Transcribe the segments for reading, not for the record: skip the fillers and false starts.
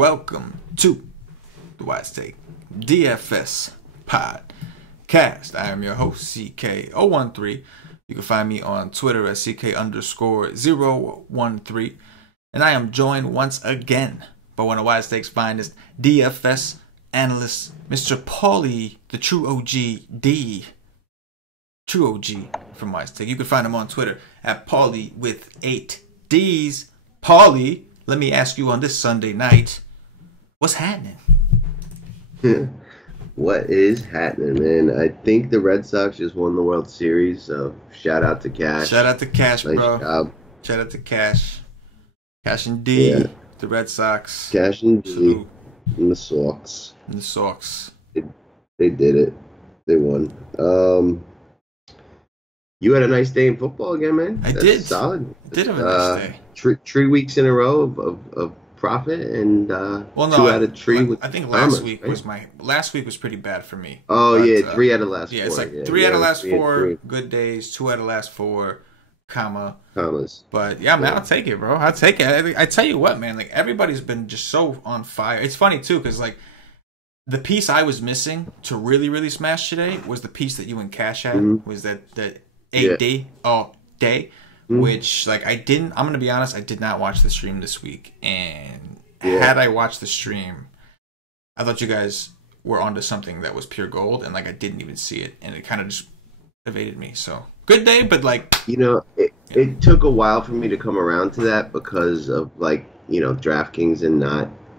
welcome to the Wise Take DFS podcast. I am your host, CK013. You can find me on Twitter at CK_013. And I am joined once again by one of Wise Take's finest DFS analysts, Mr. Paulie, the true OG D. True OG from Wise Take. You can find him on Twitter at Paulie with 8 Ds. Paulie, let me ask you on this Sunday night, what's happening? What is happening, man? I think the Red Sox just won the World Series, so shout out to Cash. Shout out to Cash, nice bro. Job. Shout out to Cash. Cash and D, yeah. The Red Sox. Cash and D, Salute. and the Sox. And the Sox. They did it. They won. You had a nice day in football again, man. I did. Solid. I did have a nice day. 3 weeks in a row of profit, and well, no, 2 out of 3. I think last week was last week was pretty bad for me. Oh, but, yeah, 3 out of last 4. Yeah, it's like 3 out of last 4 good days, 2 out of last 4 commas. But yeah, man, I'll take it, bro. I'll take it. I tell you what, man, like everybody's been just so on fire. It's funny too, because like the piece I was missing to really smash today was the piece that you and Cash had. Was that 8D all day, which like I'm gonna be honest, I did not watch the stream this week, and had I watched the stream, I thought you guys were onto something that was pure gold, and like I didn't even see it, and it kind of just evaded me. So good day, but like it took a while for me to come around to that because of like DraftKings and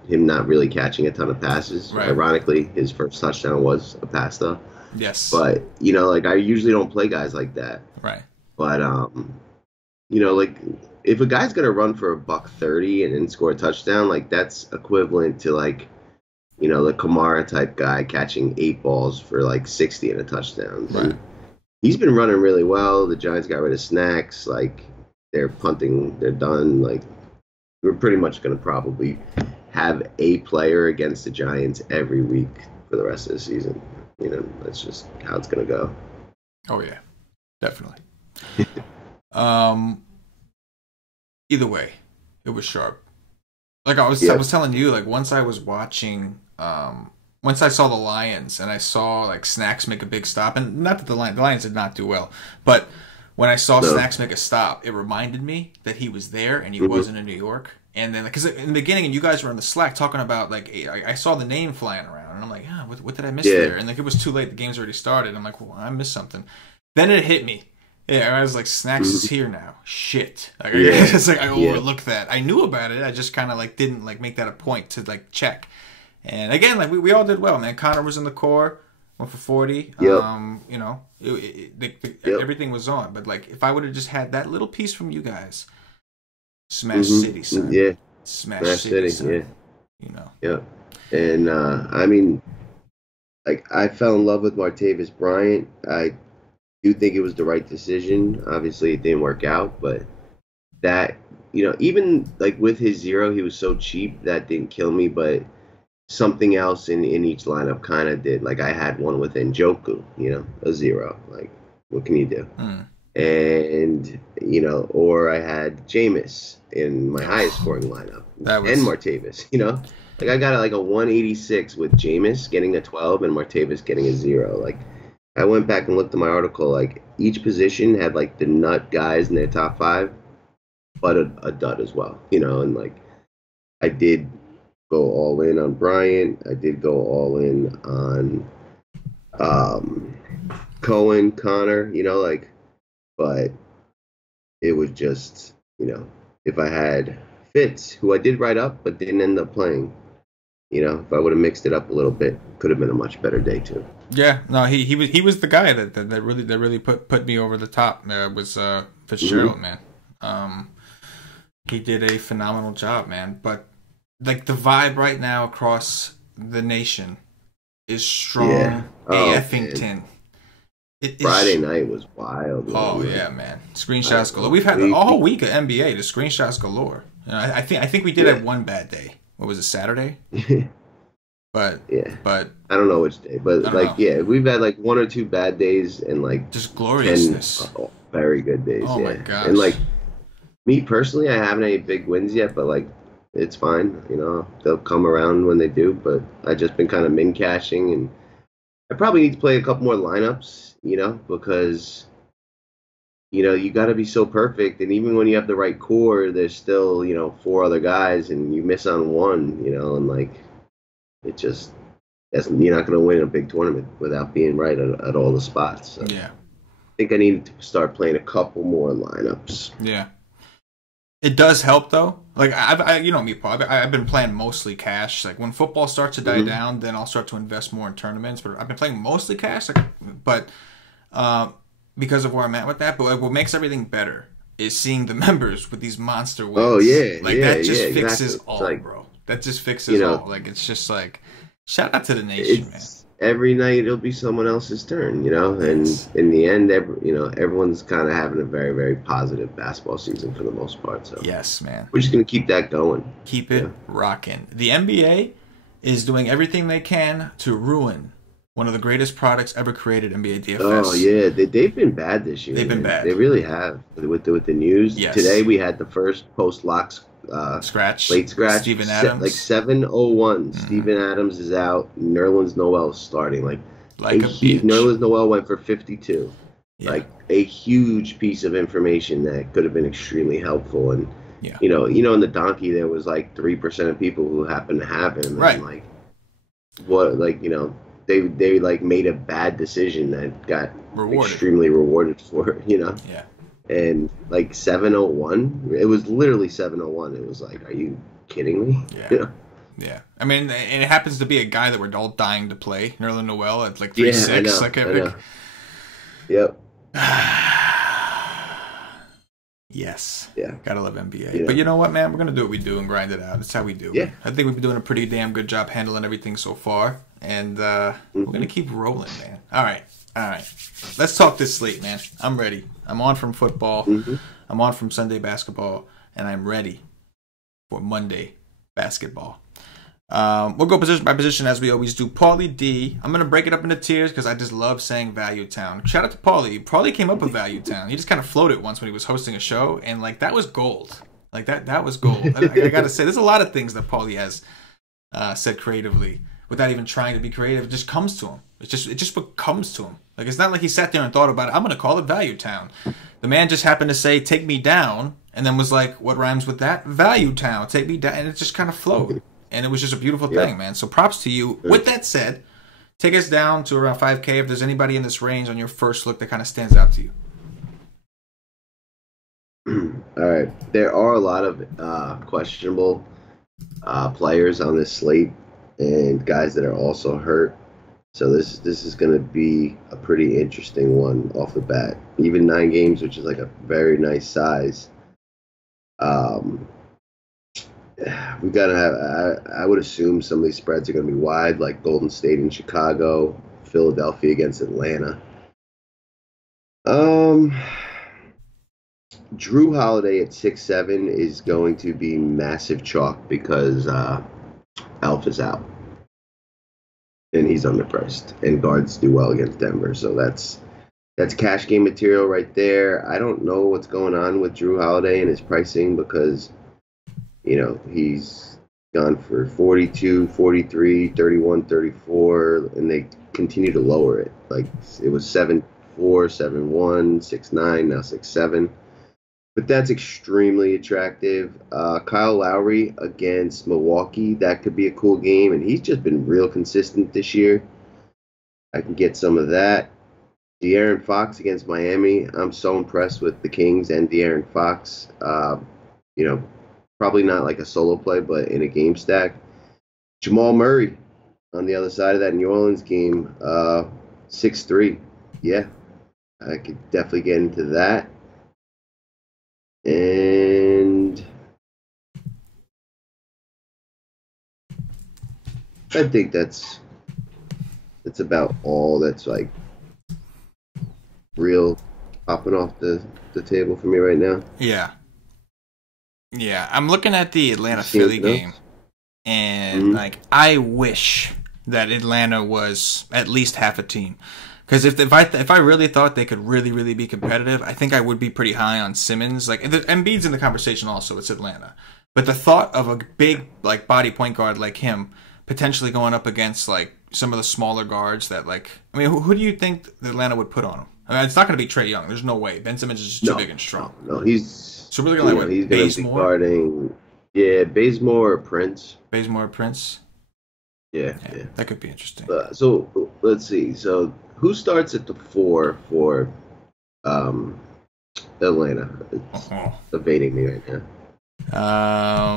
him not really catching a ton of passes. Right. Ironically, his first touchdown was a pass though. Yes. But, like I usually don't play guys like that. Right. But, like if a guy's going to run for $130 and then score a touchdown, like that's equivalent to like, the Kamara type guy catching 8 balls for like 60 and a touchdown. Right. And he's been running really well. The Giants got rid of Snacks. Like they're punting. They're done. Like we're pretty much going to probably have a player against the Giants every week for the rest of the season. That's just how it's going to go. Oh, yeah. Definitely. Either way, it was sharp. Like I was telling you, like once I was watching, once I saw the Lions and I saw like Snacks make a big stop, and not that the Lions did not do well, but when I saw Snacks make a stop, it reminded me that he was there and he wasn't in New York. And then, because in the beginning, and you guys were on the Slack talking about, like, I saw the name flying around, and I'm like, what did I miss there? And like, it was too late. The game's already started. I'm like, well, I missed something. Then it hit me. Yeah, I was like, Snacks is here now. Shit. Like, it's like I overlooked that. I knew about it. I just kind of like didn't like make that a point to like check. And again, like we all did well, man. Connor was in the core, went for 40. Everything was on. But like, if I would have just had that little piece from you guys. Smash City, son. Yeah. Smash City, son. Yeah. Yeah. And, I mean, like, I fell in love with Martavis Bryant. I do think it was the right decision. Obviously, it didn't work out, but that, even, like, with his 0, he was so cheap, that didn't kill me, but something else in each lineup kind of did. Like, I had one with Njoku, a 0. Like, what can you do? And, or I had Jameis in my highest scoring lineup. And Martavis, Like, I got like a 186 with Jameis getting a 12 and Martavis getting a 0. Like, I went back and looked at my article. Like, each position had, like, the nut guys in their top 5, but a dud as well, And, like, I did go all in on Bryant. I did go all in on Connor, but it was just, if I had Fitz, who I did write up but didn't end up playing, if I would have mixed it up a little bit, could have been a much better day too. Yeah, no, he was the guy that really put me over the top. Was Fitzgerald, man. He did a phenomenal job, man. But like the vibe right now across the nation is strong. Yeah. AFington. Friday night was wild. Oh yeah, man! Screenshots galore. We've had a whole week of NBA. The screenshots galore. I think we did have one bad day. What was it, Saturday? But I don't know which day. But like, we've had like 1 or 2 bad days and like just gloriousness. 10 very good days. Oh my gosh! And like me personally, I haven't any big wins yet. But like it's fine. They'll come around when they do. But I just been kind of min cashing, and I probably need to play a couple more lineups. Because you got to be so perfect, and even when you have the right core, there's still four other guys, and you miss on one. And like it just you're not going to win a big tournament without being right at all the spots. So Yeah. I think I need to start playing a couple more lineups. Yeah. It does help though. Like you know me, Paul. I've been playing mostly cash. Like when football starts to die down, then I'll start to invest more in tournaments. But I've been playing mostly cash. But because of where I'm at with that. But like, what makes everything better is seeing the members with these monster wins. Oh yeah, like yeah, that just yeah, fixes exactly. all, bro. That just fixes all. Like it's just like shout out to the nation, man. Every night it'll be someone else's turn, and in the end, everyone's kind of having a very, very positive basketball season for the most part. So yes, man, we're just gonna keep that going. Keep it rocking. The NBA is doing everything they can to ruin one of the greatest products ever created, NBA DFS. Oh yeah, they've been bad this year. They've been bad. They really have with the news. Yes. Today we had the first post locks. Late scratch. Steven Adams. Like 7:01. Steven Adams is out. Nerlens Noel is starting. Like a bitch. Nerlens Noel went for 52. Yeah. Like a huge piece of information that could have been extremely helpful. And yeah. In the donkey there was like 3% of people who happened to have him. Right. And like what they like made a bad decision that got extremely rewarded for it. Yeah. And like 7:01, it was literally 7:01. It was like, are you kidding me? Yeah. Yeah. I mean, and it happens to be a guy that we're all dying to play, Nerlens Noel at like 3.6. I know. Yep. Yes. Yeah. Gotta love NBA. But you know what, man? We're gonna do what we do and grind it out. That's how we do. Yeah. I think we've been doing a pretty damn good job handling everything so far, and we're gonna keep rolling, man. All right. Let's talk this slate, man. I'm ready. I'm on from football. I'm on from Sunday basketball, and I'm ready for Monday basketball. We'll go position by position as we always do. Paulie D. I'm going to break it up into tiers because I just love saying Value Town. Shout out to Paulie. Paulie came up with Value Town. He just kind of floated once when he was hosting a show, and like that was gold. Like that was gold. I got to say, there's a lot of things that Paulie has said creatively without even trying to be creative. It just comes to him. It just what comes to him. Like it's not like he sat there and thought about it. I'm going to call it Value Town. The man just happened to say, take me down, and then was like, what rhymes with that? Value Town, take me down. And it just kind of flowed. And it was just a beautiful thing, man. So props to you. With that said, take us down to around 5K if there's anybody in this range on your first look that kind of stands out to you. All right. There are a lot of questionable players on this slate and guys that are also hurt. So this is going to be a pretty interesting one off the bat. Even 9 games, which is like a very nice size. We gotta have. I would assume some of these spreads are going to be wide, like Golden State and Chicago, Philadelphia against Atlanta. Drew Holiday at 6'7" is going to be massive chalk because Alpha's out. And he's underpriced, and guards do well against Denver, so that's cash game material right there. I don't know what's going on with Drew Holiday and his pricing because, he's gone for 42, 43, 31, 34, and they continue to lower it. Like it was 7.4, 7.1, 6.9, now 6.7. But that's extremely attractive. Kyle Lowry against Milwaukee, that could be a cool game. And he's just been real consistent this year. I can get some of that. De'Aaron Fox against Miami. I'm so impressed with the Kings and De'Aaron Fox. Probably not like a solo play, but in a game stack. Jamal Murray on the other side of that New Orleans game. 6'3". Yeah, I could definitely get into that. And I think that's about all that's like real popping off the table for me right now. Yeah. I'm looking at the Atlanta Philly game, and like I wish that Atlanta was at least half a team. Because if I really thought they could really, really be competitive, I think I would be pretty high on Simmons. Like Embiid's in the conversation also. It's Atlanta. But the thought of a big like body point guard like him potentially going up against like some of the smaller guards that like, I mean, who do you think Atlanta would put on him? I mean, it's not going to be Trae Young. There's no way. Ben Simmons is just too big and strong. No, he's so really going to like he's going to be guarding. Yeah, Bazemore or Prince. Bazemore or Prince. Yeah, that could be interesting. So let's see. So who starts at the 4 for Atlanta? It's evading me right now.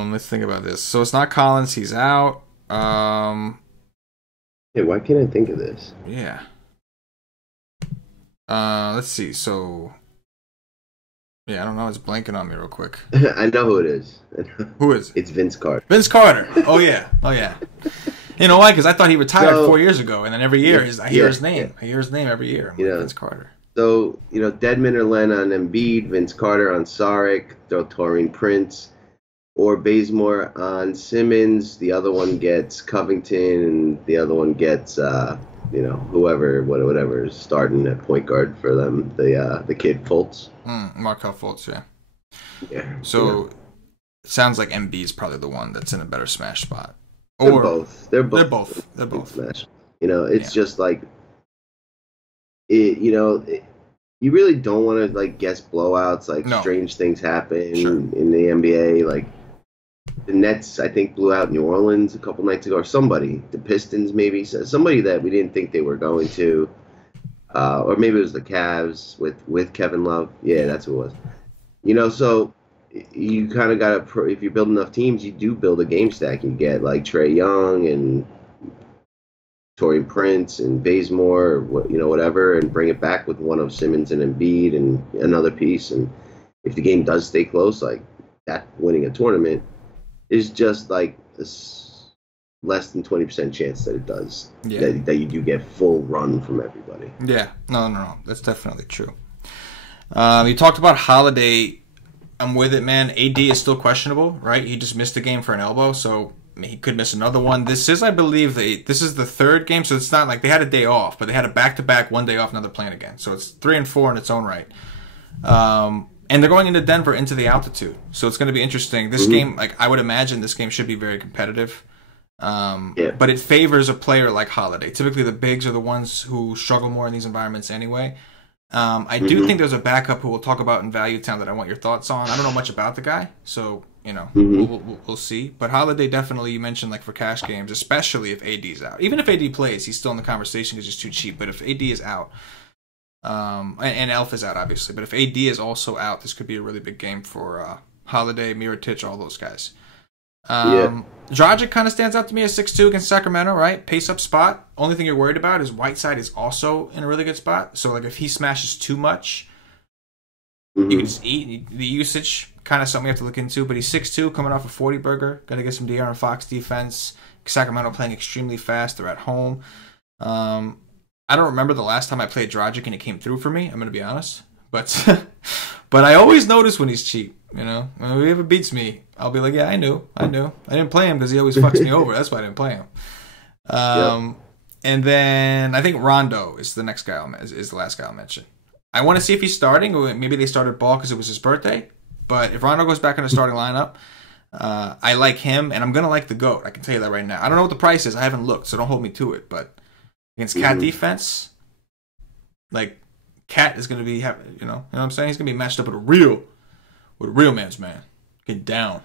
Let's think about this. So it's not Collins. He's out. Hey, why can't I think of this? Yeah. Let's see. So, yeah, I don't know. It's blanking on me real quick. I know who it is. Who is it? It's Vince Carter. Vince Carter. Oh yeah. You know why? Because I thought he retired 4 years ago, and then every year I hear his name. I hear his name every year. I'm like, Vince Carter. So, Dedmon or Len on Embiid, Vince Carter on Saric, throw Taurean Prince, or Bazemore on Simmons. The other one gets Covington, and the other one gets, whatever is starting at point guard for them. The kid Fultz. Markelle Fultz, yeah. Yeah. So, it sounds like MB is probably the one that's in a better smash spot. They're both. They're both smash. It's just like it. You really don't want to like guess blowouts. Like strange things happen in the NBA. Like the Nets, I think, blew out New Orleans a couple nights ago, or somebody. The Pistons, maybe somebody that we didn't think they were going to, or maybe it was the Cavs with Kevin Love. Yeah, that's who it was. So. You kind of got to, if you build enough teams, you do build a game stack. You get like Trae Young and Taurean Prince and Bazemore, or whatever, and bring it back with one of Simmons and Embiid and another piece. And if the game does stay close, like that, winning a tournament is just like a less than 20% chance that it does. Yeah. That you do get full run from everybody. Yeah, no, that's definitely true. You talked about Holiday. I'm with it, man. AD is still questionable, right? He just missed a game for an elbow, so he could miss another one. This is, I believe, this is the third game, so it's not like they had a day off, but they had a back-to-back, one day off, another playing again. So it's 3 and 4 in its own right. And they're going into Denver, into the altitude, so it's going to be interesting. This game, like I would imagine, this game should be very competitive. But it favors a player like Holiday. Typically, the bigs are the ones who struggle more in these environments anyway. I do think there's a backup who we'll talk about in Value Town that I want your thoughts on. I don't know much about the guy, so we'll see. But Holiday definitely, you mentioned like for cash games, especially if AD's out. Even if AD plays, he's still in the conversation because he's too cheap. But if AD is out, and Elf is out obviously, but if AD is also out, this could be a really big game for Holiday, Mirotic, all those guys. Dragic kind of stands out to me as 6'2" against Sacramento, right? Pace up spot. Only thing you're worried about is Whiteside is also in a really good spot. So like if he smashes too much, you can just eat. The usage kind of something we have to look into. But he's 6'2", coming off a 40 burger. Got to get some De'Aaron Fox defense. Sacramento playing extremely fast. They're at home. I don't remember the last time I played Dragic and it came through for me. I'm going to be honest. But I always notice when he's cheap. When he ever beats me, I'll be like, yeah, I knew. I didn't play him because he always fucks me over. That's why I didn't play him. And then I think Rondo is the next guy. Is the last guy I'll mention. I want to see if he's starting, or maybe they started Ball because it was his birthday. But if Rondo goes back in the starting lineup, I like him, and I'm gonna like the GOAT. I can tell you that right now. I don't know what the price is. I haven't looked, so don't hold me to it. But against Cat defense, like Cat is gonna be, you know what I'm saying? He's gonna be matched up with a real man's man. Get down.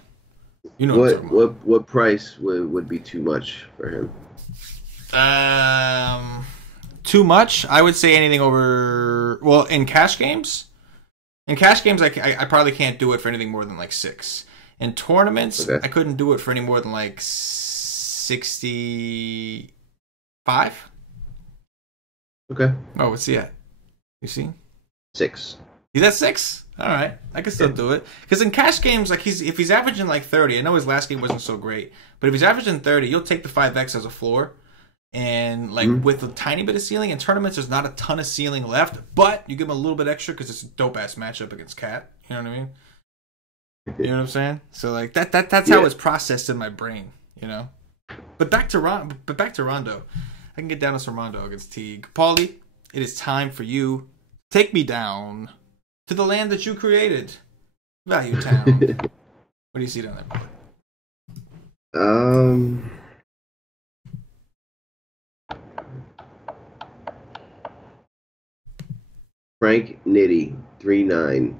You know what I'm talking about. What price would be too much for him? Too much? I would say anything over. Well, in cash games, I probably can't do it for anything more than like 6. In tournaments, I couldn't do it for any more than like 65. Okay. Oh, what's he at? You see? 6. He's at 6? All right. I can still do it. Because in cash games, like if he's averaging like 30, I know his last game wasn't so great, but if he's averaging 30, you'll take the 5x as a floor. And like with a tiny bit of ceiling, in tournaments, there's not a ton of ceiling left, but you give him a little bit extra because it's a dope-ass matchup against Cat. You know what I mean? You know what I'm saying? So like that's how it's processed in my brain, you know? But back to Rondo. I can get down to some Rondo against Teague. Paulie, it is time for you. Take me down to the land that you created. Value Town. What do you see down there, Paulie? Um, Frank Nitti, 3-9.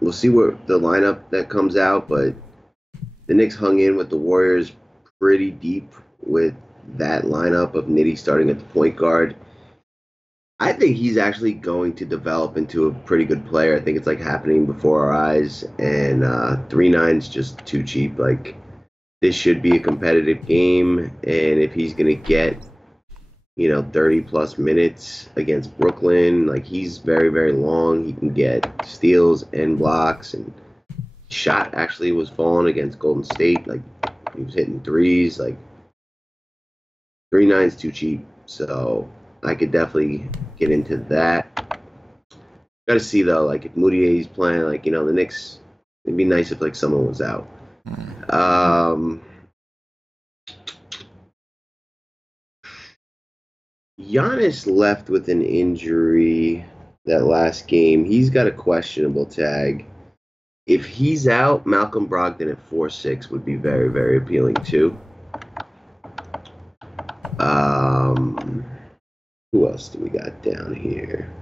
We'll see what the lineup that comes out, but the Knicks hung in with the Warriors pretty deep with that lineup of Nitti starting at the point guard. I think he's actually going to develop into a pretty good player. I think it's like happening before our eyes, and 3-9 is just too cheap. Like this should be a competitive game, and if he's going to get 30 plus minutes against Brooklyn, like he's very, very long. He can get steals and blocks, and shot actually was falling against Golden State. Like he was hitting threes. Like 3-9 is too cheap. So I could definitely get into that. Got to see though, like if Moutier's playing, like the Knicks. It'd be nice if like someone was out. Giannis left with an injury that last game. He's got a questionable tag. If he's out, Malcolm Brogdon at 4-6 would be very, very appealing too. Who else do we got down here?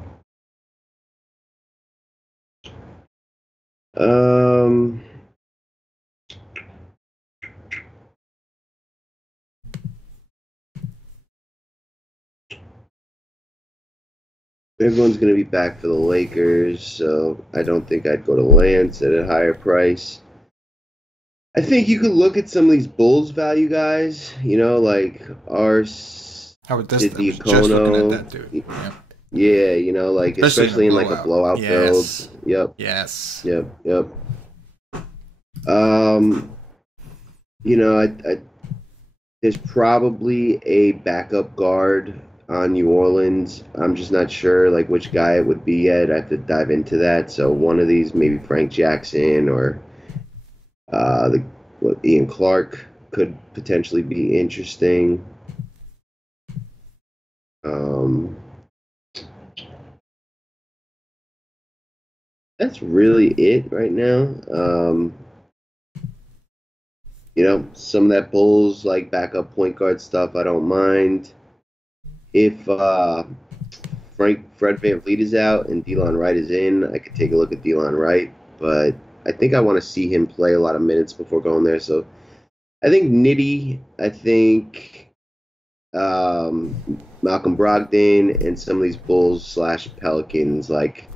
Everyone's going to be back for the Lakers, so I don't think I'd go to Lance at a higher price. I think you could look at some of these Bulls value guys, like Ars Just looking at that dude. Yeah, like especially in like a blowout build. Yep. Yes. Yep. There's probably a backup guard on New Orleans. I'm just not sure like which guy it would be yet. I have to dive into that. So one of these, maybe Frank Jackson or Ian Clark could potentially be interesting. That's really it right now. Some of that Bulls like backup point guard stuff, I don't mind. If Fred VanVleet is out and Delon Wright is in, I could take a look at Delon Wright, but I think I want to see him play a lot of minutes before going there. So I think Nitti, I think Malcolm Brogdon, and some of these Bulls / Pelicans, like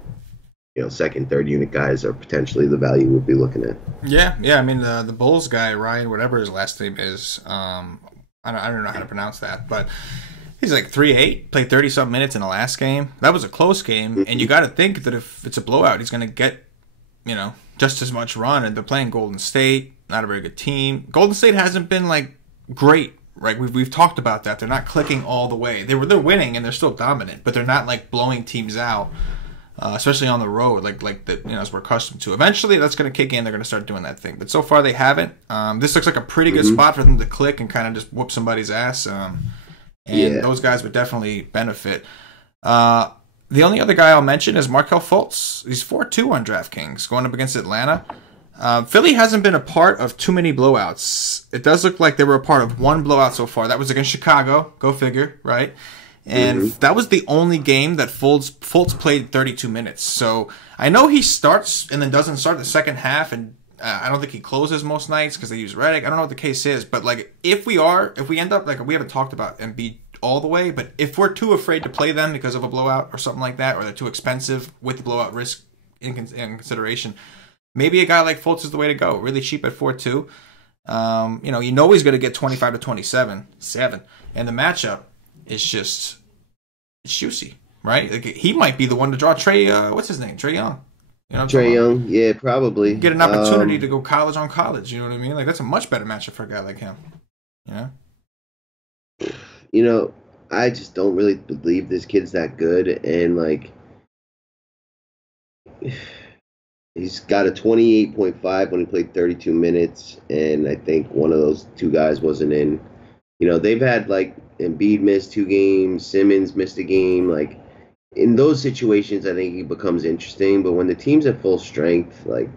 second, third unit guys are potentially the value we'll be looking at. Yeah. I mean the Bulls guy, Ryan, whatever his last name is, I don't know how to pronounce that, but he's like 3-8, played 30-something minutes in the last game. That was a close game, and you got to think that if it's a blowout, he's going to get, just as much run. And they're playing Golden State, not a very good team. Golden State hasn't been like great, right? We've talked about that. They're not clicking all the way. They're winning and they're still dominant, but they're not like blowing teams out, especially on the road, like as we're accustomed to. Eventually, that's going to kick in. They're going to start doing that thing, but so far they haven't. This looks like a pretty good spot for them to click and kind of just whoop somebody's ass. And those guys would definitely benefit. The only other guy I'll mention is Markelle Fultz. He's 4-2 on DraftKings, going up against Atlanta. Philly hasn't been a part of too many blowouts. It does look like they were a part of one blowout so far. That was against Chicago. Go figure, right? And that was the only game that Fultz played 32 minutes. So I know he starts and then doesn't start the second half, and I don't think he closes most nights because they use Redick. I don't know what the case is, but like if we end up like we haven't talked about Embiid all the way, but if we're too afraid to play them because of a blowout or something like that, or they're too expensive with the blowout risk in consideration, maybe a guy like Fultz is the way to go. Really cheap at 4-2. He's going to get 25 to 27, and the matchup is just juicy, right? Like he might be the one to draw Trey. What's his name? Trey Young. Trey Young, yeah, probably. Get an opportunity to go college on college, you know what I mean? Like, that's a much better matchup for a guy like him. I just don't really believe this kid's that good, and, like, he's got a 28.5 when he played 32 minutes, and I think one of those two guys wasn't in. They've had, like, Embiid missed 2 games, Simmons missed a game, like, in those situations, I think he becomes interesting. But when the team's at full strength, like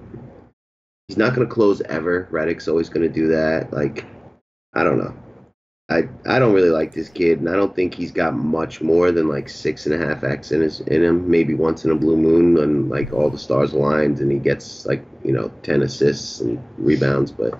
he's not going to close ever. Redick's always going to do that. Like, I don't know. I don't really like this kid, and I don't think he's got much more than like 6.5x in him. Maybe once in a blue moon when like all the stars aligned and he gets like 10 assists and rebounds. But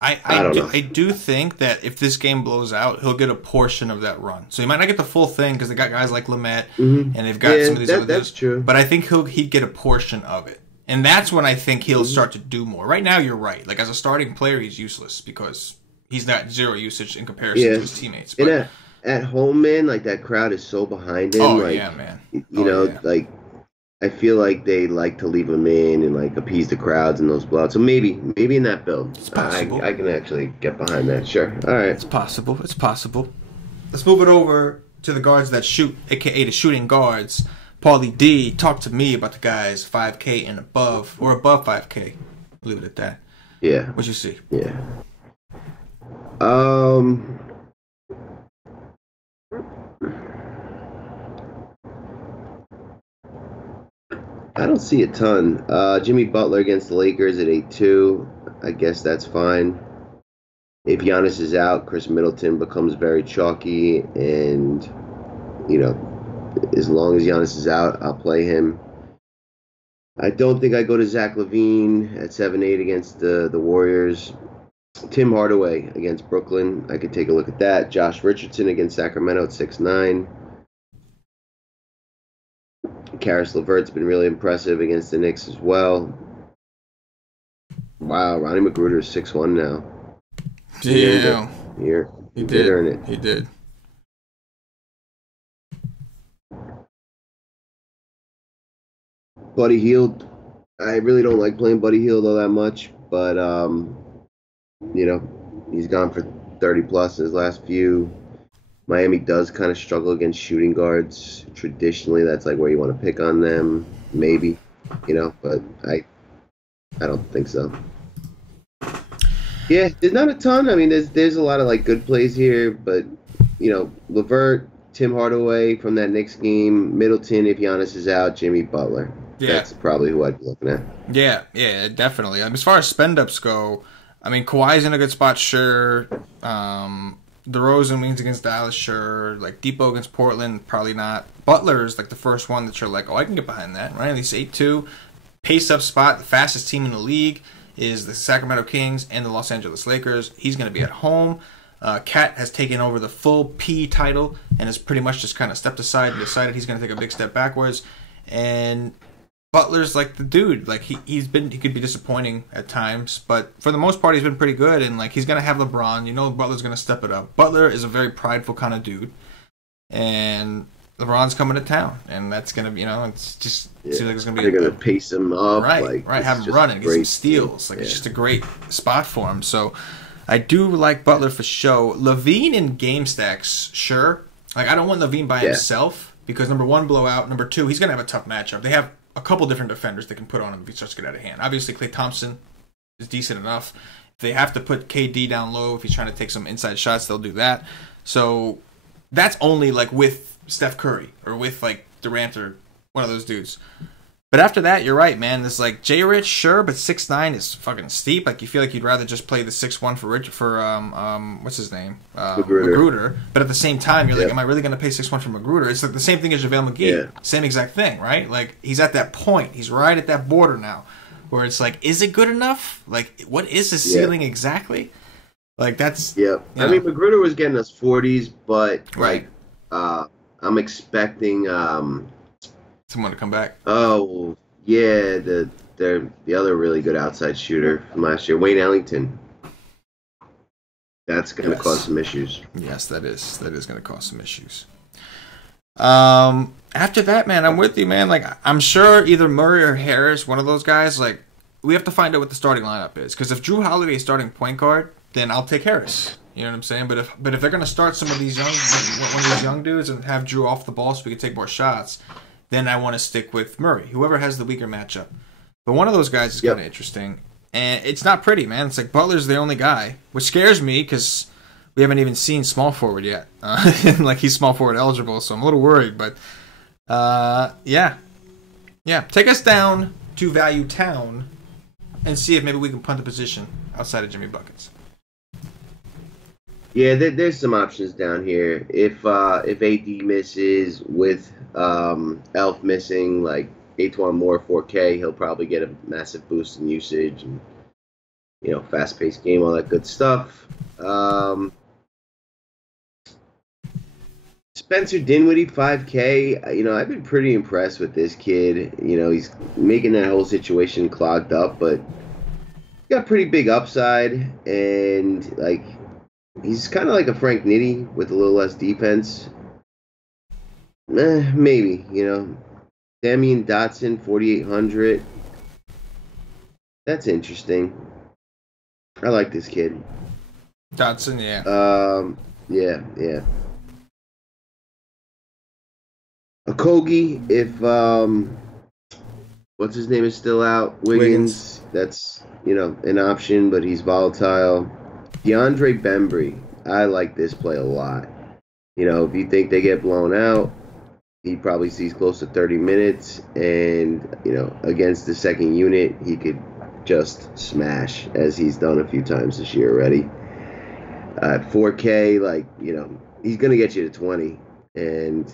I do think that if this game blows out, he'll get a portion of that run. So he might not get the full thing because they got guys like Lamet and they've got some of these other dudes. That's true. But I think he'd get a portion of it. And that's when I think he'll start to do more. Right now, you're right. Like, as a starting player, he's useless because he's not zero usage in comparison to his teammates. But, and at home, man, like, that crowd is so behind him. Oh, like, yeah, man. Like, I feel like they like to leave him in and, like, appease the crowds and those blowouts. So maybe in that build. It's possible. I can actually get behind that. Sure. All right. It's possible. Let's move it over to the guards that shoot, a.k.a. the shooting guards. Paulie D, talk to me about the guys 5K and above, or above 5K. Leave it at that. Yeah. What'd you see? Yeah. I don't see a ton. Jimmy Butler against the Lakers at 8-2. I guess that's fine. If Giannis is out, Chris Middleton becomes very chalky, and as long as Giannis is out, I'll play him. I don't think I go to Zach LaVine at 7-8 against the Warriors. Tim Hardaway against Brooklyn, I could take a look at that. Josh Richardson against Sacramento at 6-9. Karis LeVert's been really impressive against the Knicks as well. Wow, Ronnie McGruder is 6-1 now. Yeah. He did earn it. He did. Buddy Hield, I really don't like playing Buddy Hield all that much, but he's gone for 30 plus in his last few. Miami does kind of struggle against shooting guards. Traditionally, that's like where you want to pick on them, maybe, but I don't think so. Yeah, there's not a ton. I mean, there's a lot of like good plays here, but LeVert, Tim Hardaway from that Knicks game, Middleton if Giannis is out, Jimmy Butler. Yeah. That's probably who I'd be looking at. Yeah, definitely. As far as spend-ups go, I mean, Kawhi's in a good spot, sure. DeRozan wins against Dallas, sure. Like, Depot against Portland, probably not. Butler's like the first one that you're like, oh, I can get behind that, right? At least 8-2. Pace-up spot, the fastest team in the league is the Sacramento Kings and the Los Angeles Lakers. He's going to be at home. Cat has taken over the full P title and has pretty much just kind of stepped aside and decided he's going to take a big step backwards. And Butler's like the dude. Like he could be disappointing at times, but for the most part he's been pretty good. And like he's gonna have LeBron. Butler's gonna step it up. Butler is a very prideful kind of dude, and LeBron's coming to town, and that's gonna be it's just seems like it's gonna be. They're gonna pace him up, right? Have him running, get some steals. Like it's just a great spot for him. So I do like Butler for show. LaVine in game stacks, sure. Like I don't want LaVine by himself because number one, blowout. Number two, he's gonna have a tough matchup. They have a couple different defenders they can put on him if he starts to get out of hand. Obviously, Klay Thompson is decent enough. If they have to put KD down low, if he's trying to take some inside shots, they'll do that. So that's only like with Steph Curry or with like Durant or one of those dudes. But after that, you're right, man. It's like J-Rich, sure, but 6'9" is fucking steep. Like you feel like you'd rather just play the 6'1" for what's his name? Magruder. But at the same time, you're like, am I really going to pay 6'1" for Magruder? It's like the same thing as JaVale McGee. Yeah. Same exact thing, right? Like he's at that point. He's right at that border now where it's like, is it good enough? Like what is his ceiling exactly? Like that's I mean, Magruder was getting us 40s, but like I'm expecting someone to come back. Oh yeah, the other really good outside shooter from last year, Wayne Ellington. That's going to cause some issues. Yes, that is going to cause some issues. After that, man, I'm with you, man. Like I'm sure either Murray or Harris, one of those guys. Like we have to find out what the starting lineup is because if Drew Holiday is starting point guard, then I'll take Harris. You know what I'm saying? But if they're going to start some of these one of these young dudes and have Drew off the ball so we can take more shots, then I want to stick with Murray, whoever has the weaker matchup. But one of those guys is kind of interesting. And it's not pretty, man. It's like Butler's the only guy, which scares me because we haven't even seen small forward yet. Like he's small forward eligible, so I'm a little worried. But yeah. Take us down to Value Town and see if maybe we can punt the position outside of Jimmy Buckets. Yeah, there's some options down here. If AD misses with Elf missing, like Antoine Moore 4K, he'll probably get a massive boost in usage and fast-paced game, all that good stuff. Spencer Dinwiddie 5K. I've been pretty impressed with this kid. He's making that whole situation clogged up, but he's got pretty big upside, and like. He's kind of like a Frank Nitti with a little less defense. Maybe, Damian Dotson, 4,800. That's interesting. I like this kid. Dotson, yeah. Yeah. Okogie, if what's his name is still out, Wiggins. That's an option, but he's volatile. DeAndre Bembry, I like this play a lot. If you think they get blown out, he probably sees close to 30 minutes, and against the second unit, he could just smash, as he's done a few times this year already. 4K, he's gonna get you to 20, and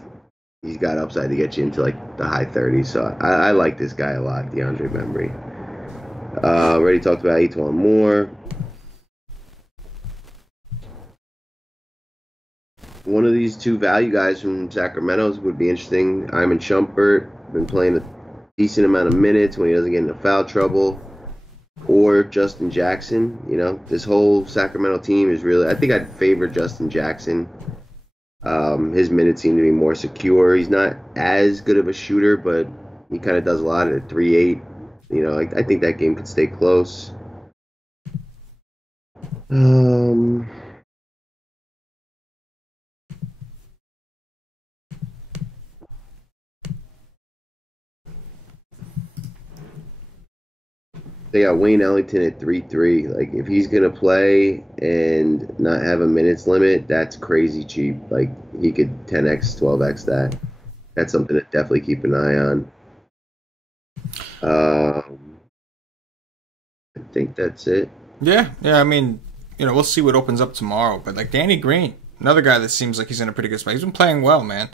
he's got upside to get you into the high 30s. So I like this guy a lot, DeAndre Bembry. Already talked about Antoine Moore. One of these two value guys from Sacramento would be interesting. Iman Shumpert, been playing a decent amount of minutes when he doesn't get into foul trouble. Or Justin Jackson. This whole Sacramento team is really... I think I'd favor Justin Jackson. His minutes seem to be more secure. He's not as good of a shooter, but he kind of does a lot at 3-8. I think that game could stay close. They got Wayne Ellington at 3-3. If he's going to play and not have a minutes limit, that's crazy cheap. He could 10x, 12x that. That's something to definitely keep an eye on. I think that's it. Yeah. I mean, we'll see what opens up tomorrow. But, Danny Green, another guy that seems like he's in a pretty good spot. He's been playing well, man.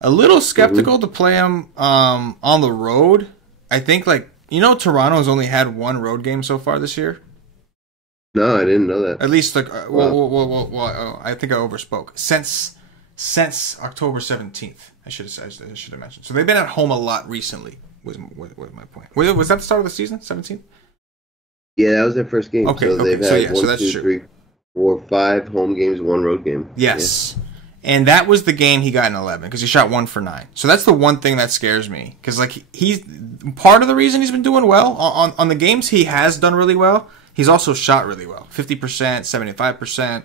A little skeptical to play him on the road. I think, Toronto's only had one road game so far this year. No, I didn't know that. At least, I think I overspoke. Since October 17th, I should have mentioned. So they've been at home a lot recently. Was my point? Was that the start of the season? 17th? Yeah, that was their first game. Okay, so they've had so that's true. 3, 4, 5 home games, one road game. Yes. Yeah. And that was the game he got in 11 because he shot 1 for 9. So that's the one thing that scares me because he's part of the reason he's been doing well on the games he has done really well. He's also shot really well, 50%, 75%.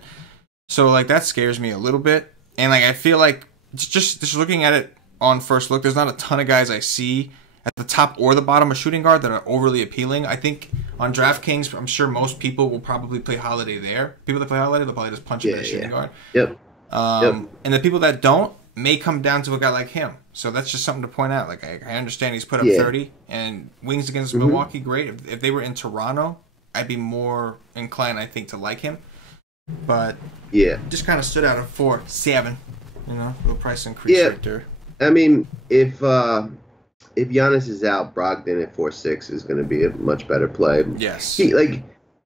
So that scares me a little bit. And I feel like just looking at it on first look, there's not a ton of guys I see at the top or the bottom of shooting guard that are overly appealing. I think on DraftKings, I'm sure most people will probably play Holiday there. People that play Holiday, they'll probably just punch him at a shooting guard. Yep. And the people that don't may come down to a guy like him. So that's just something to point out. I understand he's put up 30 and wings against Milwaukee, great. If they were in Toronto, I'd be more inclined, I think, to like him. But just kind of stood out at 4.7. Little price increase right there. I mean, if Giannis is out, Brogdon at 4.6 is going to be a much better play. Yes.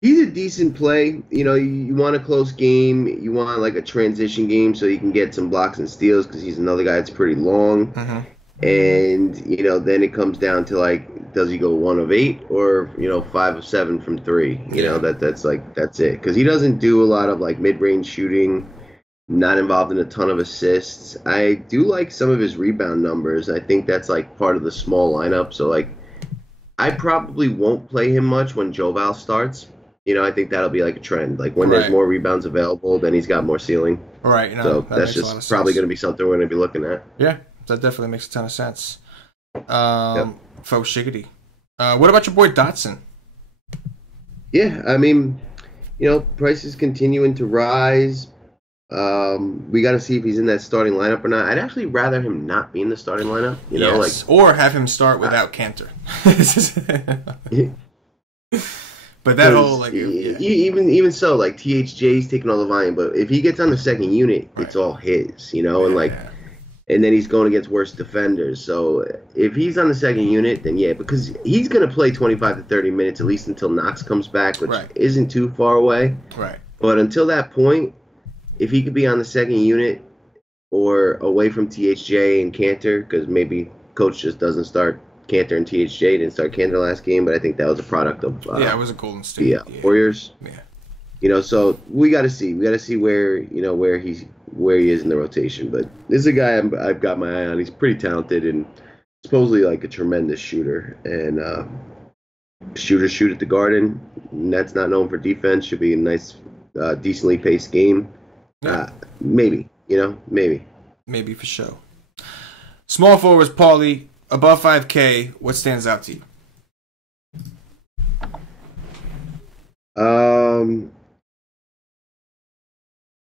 He's a decent play. You want a close game. You want a transition game so you can get some blocks and steals because he's another guy that's pretty long. Mm-hmm. And, then it comes down to, does he go 1 of 8 or, 5 of 7 from 3? That's it. Because he doesn't do a lot of, mid-range shooting, not involved in a ton of assists. I do like some of his rebound numbers. I think that's, part of the small lineup. So, I probably won't play him much when JaVale starts. I think that'll be a trend. When there's more rebounds available, then he's got more ceiling. Right. So that's just probably going to be something we're going to be looking at. Yeah, that definitely makes a ton of sense. Faux shiggity. What about your boy Dotson? Yeah, I mean, prices continuing to rise. We got to see if he's in that starting lineup or not. I'd actually rather him not be in the starting lineup. Or have him start without Cantor. But that whole like even so, like THJ's taking all the volume, but if he gets on the second unit, right. it's all his, and like, Yeah. and then he's going against worse defenders. So if he's on the second unit, then yeah, because he's going to play 25 to 30 minutes at least until Knox comes back, which Right. isn't too far away. Right. But until that point, if he could be on the second unit or away from THJ and Cantor, because maybe coach just doesn't start Cantor and THJ, didn't start Cantor last game, but I think that was a product of it was a Golden State. Warriors. Yeah. So we got to see. We got to see where where he is in the rotation. But this is a guy I've got my eye on. He's pretty talented and supposedly like a tremendous shooter. And shooters shoot at the Garden. Nets not known for defense. Should be a nice, decently paced game. Yeah. Maybe. Maybe. Maybe for sure. Small forwards, Paulie, above 5K. What stands out to you?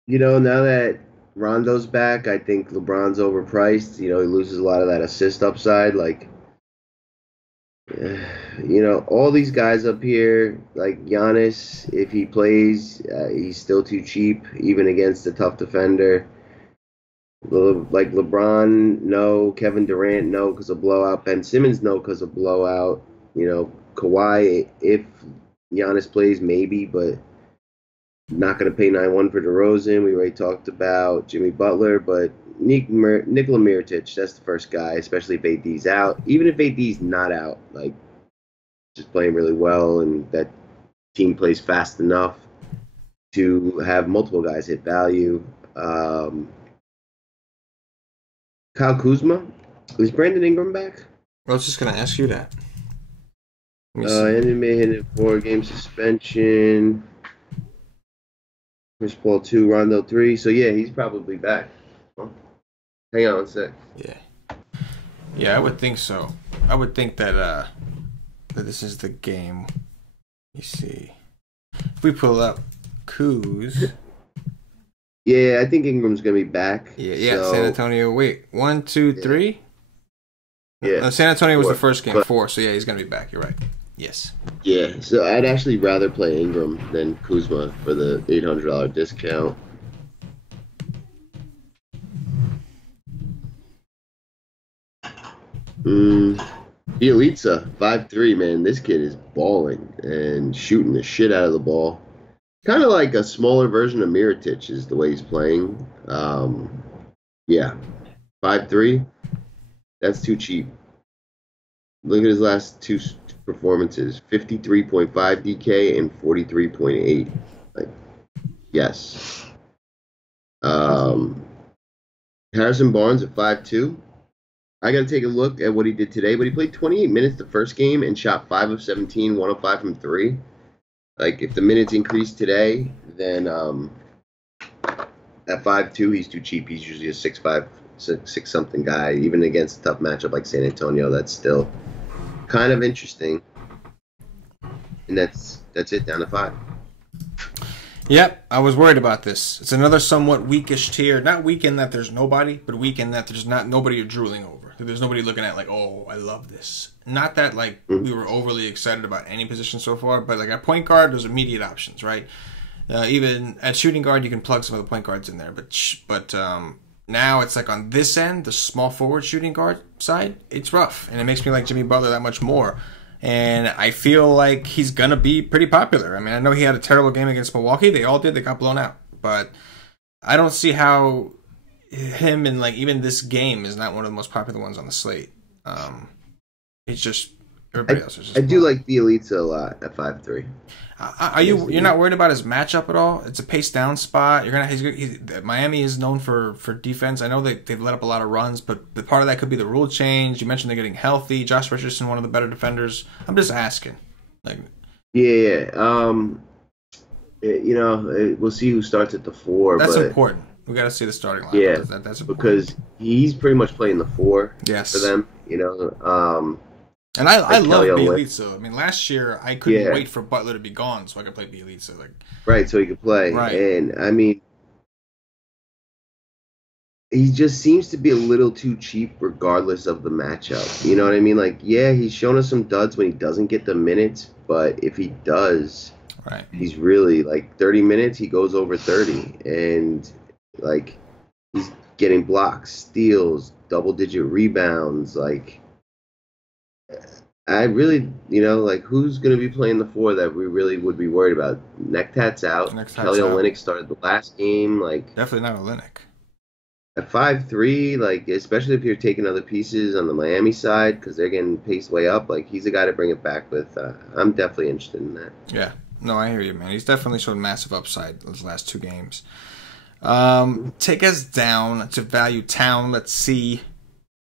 Now that Rondo's back, I think LeBron's overpriced. He loses a lot of that assist upside. Like, all these guys up here, like Giannis, if he plays, he's still too cheap, even against a tough defender. Like LeBron, no. Kevin Durant, no, because of blowout. Ben Simmons, no, because of blowout. Kawhi, if Giannis plays, maybe, but not going to pay 9-1 for DeRozan. We already talked about Jimmy Butler, but Nikola Mirotic, that's the first guy, especially if AD's out. Even if AD's not out, like, just playing really well, and that team plays fast enough to have multiple guys hit value. Kyle Kuzma, is Brandon Ingram back? I was just going to ask you that. NBA hit a 4-game suspension. Chris Paul 2, Rondo 3. So, yeah, he's probably back. Hang on a sec. Yeah, I would think so. I would think that this is the game. You see. If we pull up Kuz. Yeah, I think Ingram's going to be back. Yeah, so, San Antonio. Wait, 1, 2, 3? Yeah. No, San Antonio was the first game, 4. So, yeah, he's going to be back. You're right. Yes. Yeah, so I'd actually rather play Ingram than Kuzma for the $800 discount. Bielitsa, 5'3", man. This kid is balling and shooting the shit out of the ball. Kind of like a smaller version of Mirotic is the way he's playing. Yeah, 5'3", that's too cheap. Look at his last two performances, 53.5 DK and 43.8. Like, yes. Harrison Barnes at 5'2". I got to take a look at what he did today, but he played 28 minutes the first game and shot 5 of 17, 1 of 5 from 3. Like, if the minutes increase today, then at 5'2", he's too cheap. He's usually a 6'5", 6-something guy. Even against a tough matchup like San Antonio, that's still kind of interesting. And that's it, down to 5. Yep, I was worried about this. It's another somewhat weakish tier. Not weak in that there's nobody, but weak in that there's nobody you're drooling over. There's nobody looking at like, oh, I love this. Not that like we were overly excited about any position so far, but like at point guard, there's immediate options, right? Even at shooting guard, you can plug some of the point guards in there, but now it's like on this end, the small forward shooting guard side, it's rough, and it makes me like Jimmy Butler that much more. And I feel like he's going to be pretty popular. I mean, I know he had a terrible game against Milwaukee. They all did. They got blown out. But I don't see how him and, like, even this game is not one of the most popular ones on the slate. It's just everybody else is just... I do like Bielitsa a lot at 5'3". You're not worried about his matchup at all? It's a pace down spot. Miami is known for defense. I know they've let up a lot of runs, but part of that could be the rule change. You mentioned they're getting healthy. Josh Richardson, one of the better defenders. I'm just asking. Yeah. We'll see who starts at the 4. That's important. We got to see the starting line. Yeah, that's important. Because he's pretty much playing the 4 yes. for them. And I love Bielitsa. I mean, last year I couldn't wait for Butler to be gone so I could play Bielitsa. Right, so he could play. Right. And I mean, he just seems to be a little too cheap regardless of the matchup. You know what I mean? Like, yeah, he's shown us some duds when he doesn't get the minutes, but if he does, Right. he's really like 30 minutes, he goes over 30. And like he's getting blocks, steals, double digit rebounds. Like, I really, like, who's going to be playing the four that we really would be worried about? Nectat's out. Next Kelly time's out. Olynyk started the last game. Like, Definitely not Olynyk. at 5'3", like, especially if you're taking other pieces on the Miami side because they're getting paced way up, like, he's a guy to bring it back with. I'm definitely interested in that. Yeah. No, I hear you, man. He's definitely showed massive upside those last 2 games. Take us down to Value Town. Let's see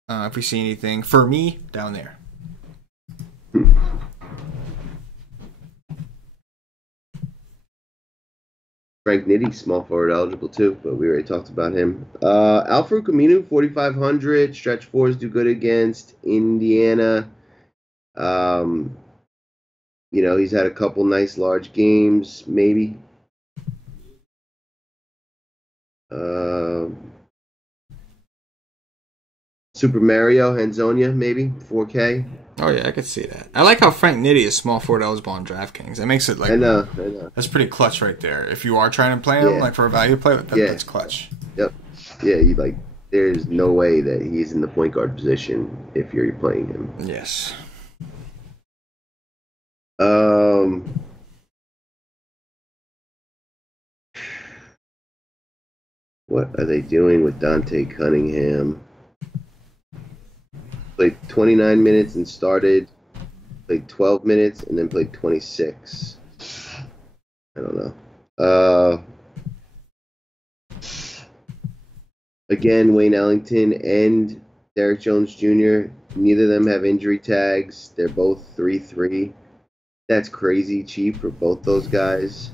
if we see anything. For me, down there. Frank Nitti, small forward eligible too, but we already talked about him. Alfred Camino, 4,500. Stretch fours do good against Indiana. He's had a couple nice large games, maybe. Super Mario, Hanzonia, maybe 4K. Oh yeah, I could see that. I like how Frank Nitti is small forward eligible on DraftKings. It makes it like I know. That's pretty clutch right there. If you are trying to play him like for a value play, that's clutch. Yep. Yeah, there's no way that he's in the point guard position if you're playing him. Yes. What are they doing with Dante Cunningham? Played 29 minutes and started. Played 12 minutes and then played 26. I don't know. Again, Wayne Ellington and Derek Jones Jr. Neither of them have injury tags. They're both 3-3. That's crazy cheap for both those guys.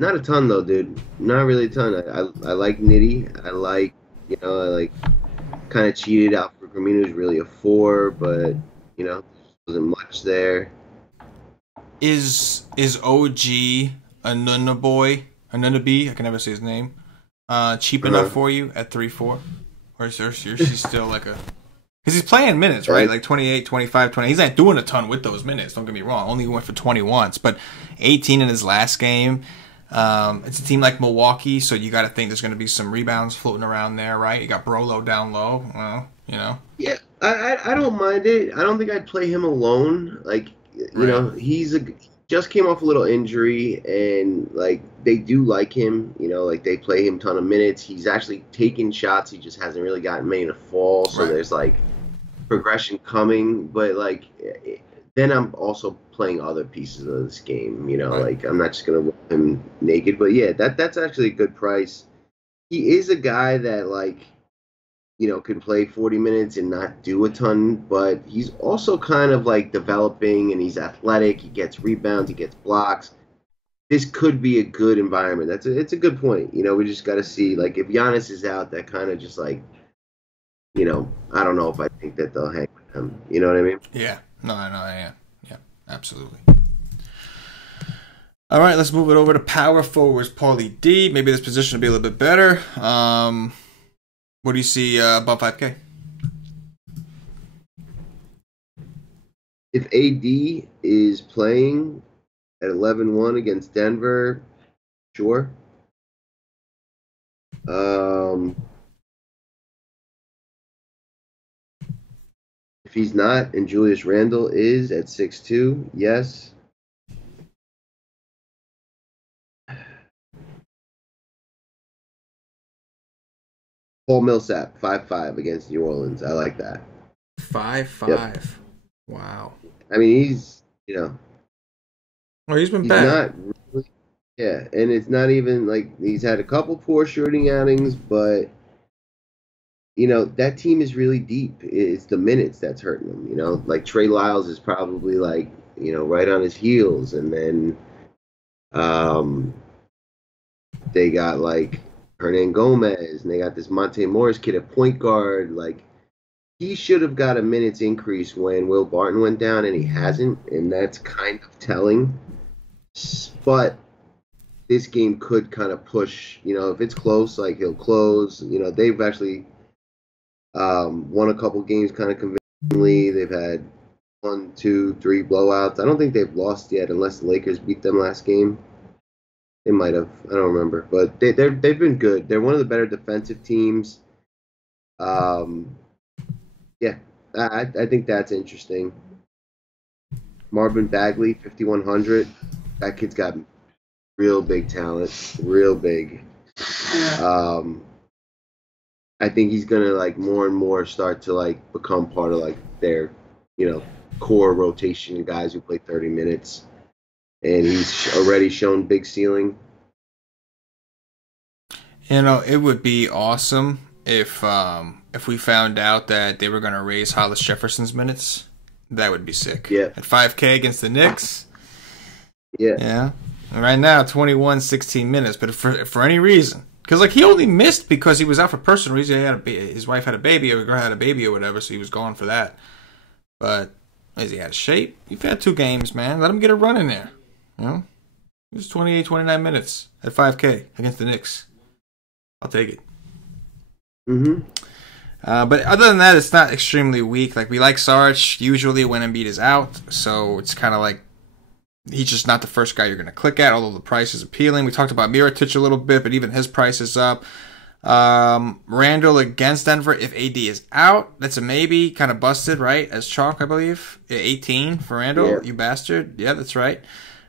Not a ton though, dude. Not really a ton. I like Nitti. I like kind of cheated out for Camino's really a 4, but wasn't much there. Is OG Anunoby, I can never say his name, cheap enough for you at 3-4? Or is she still like a... Because he's playing minutes, right? Like 28, 25, 20. He's not doing a ton with those minutes, don't get me wrong. Only went for 20 once, but 18 in his last game. It's a team like Milwaukee, so you got to think there's going to be some rebounds floating around there, right? You got Brolo down low, well, Yeah, I don't mind it. I don't think I'd play him alone. Like, he's just came off a little injury, and like they do like him. Like they play him a ton of minutes. He's actually taking shots. He just hasn't really gotten many to fall. So there's like progression coming, but like then I'm also playing other pieces of this game. Like I'm not just gonna whip him naked. But yeah, that's actually a good price. He is a guy that like can play 40 minutes and not do a ton, but he's also kind of like developing, and he's athletic. He gets rebounds, he gets blocks. This could be a good environment. It's a good point. We just got to see, like, if Giannis is out, that kind of just like, I don't know if I think that they'll hang with him. You know what I mean? Yeah. No, yeah, absolutely. All right, let's move it over to power forwards. Paulie D. Maybe this position will be a little bit better. What do you see above 5K? If AD is playing at 11-1 against Denver, sure. If he's not, and Julius Randle is at 6'2", yes. Paul Millsap, 5'5" against New Orleans. I like that. 5'5". Yep. Wow. I mean, he's, Well, he's been bad. Not really, yeah, and it's not even like he's had a couple poor shooting outings, but that team is really deep. It's the minutes that's hurting them. Like Trey Lyles is probably like right on his heels, and then they got like Hernan Gomez, and they got this Monte Morris kid at point guard. Like, he should have got a minutes increase when Will Barton went down, and he hasn't, and that's kind of telling. But this game could kind of push. If it's close, like he'll close. They've actually won a couple games kind of convincingly. They've had 1, 2, 3 blowouts. I don't think they've lost yet, unless the Lakers beat them last game. They might have. I don't remember, but they've been good. They're one of the better defensive teams. Yeah, I think that's interesting. Marvin Bagley, 5,100. That kid's got real big talent, real big. I think he's gonna more and more start to become part of their core rotation of guys who play 30 minutes. And he's already shown big ceiling. It would be awesome if we found out that they were going to raise Hollis Jefferson's minutes. That would be sick. Yeah. At 5K against the Knicks. Yeah. Yeah. And right now, 21, 16 minutes. But for any reason, because he only missed because he was out for personal reason. His wife had a baby, or a girl had a baby, or whatever, so he was gone for that. But is he out of shape? You've had 2 games, man. Let him get a run in there. It's 28, 29 minutes at 5K against the Knicks. I'll take it. Mm-hmm. But other than that, it's not extremely weak. We like Sarge usually when Embiid is out, so it's kind of he's just not the first guy you're going to click at, although the price is appealing. We talked about Mirotic a little bit, but even his price is up. Randall against Denver, if AD is out, that's a maybe. Kind of busted, right? As chalk, I believe. 18 for Randall, you bastard. Yeah, that's right.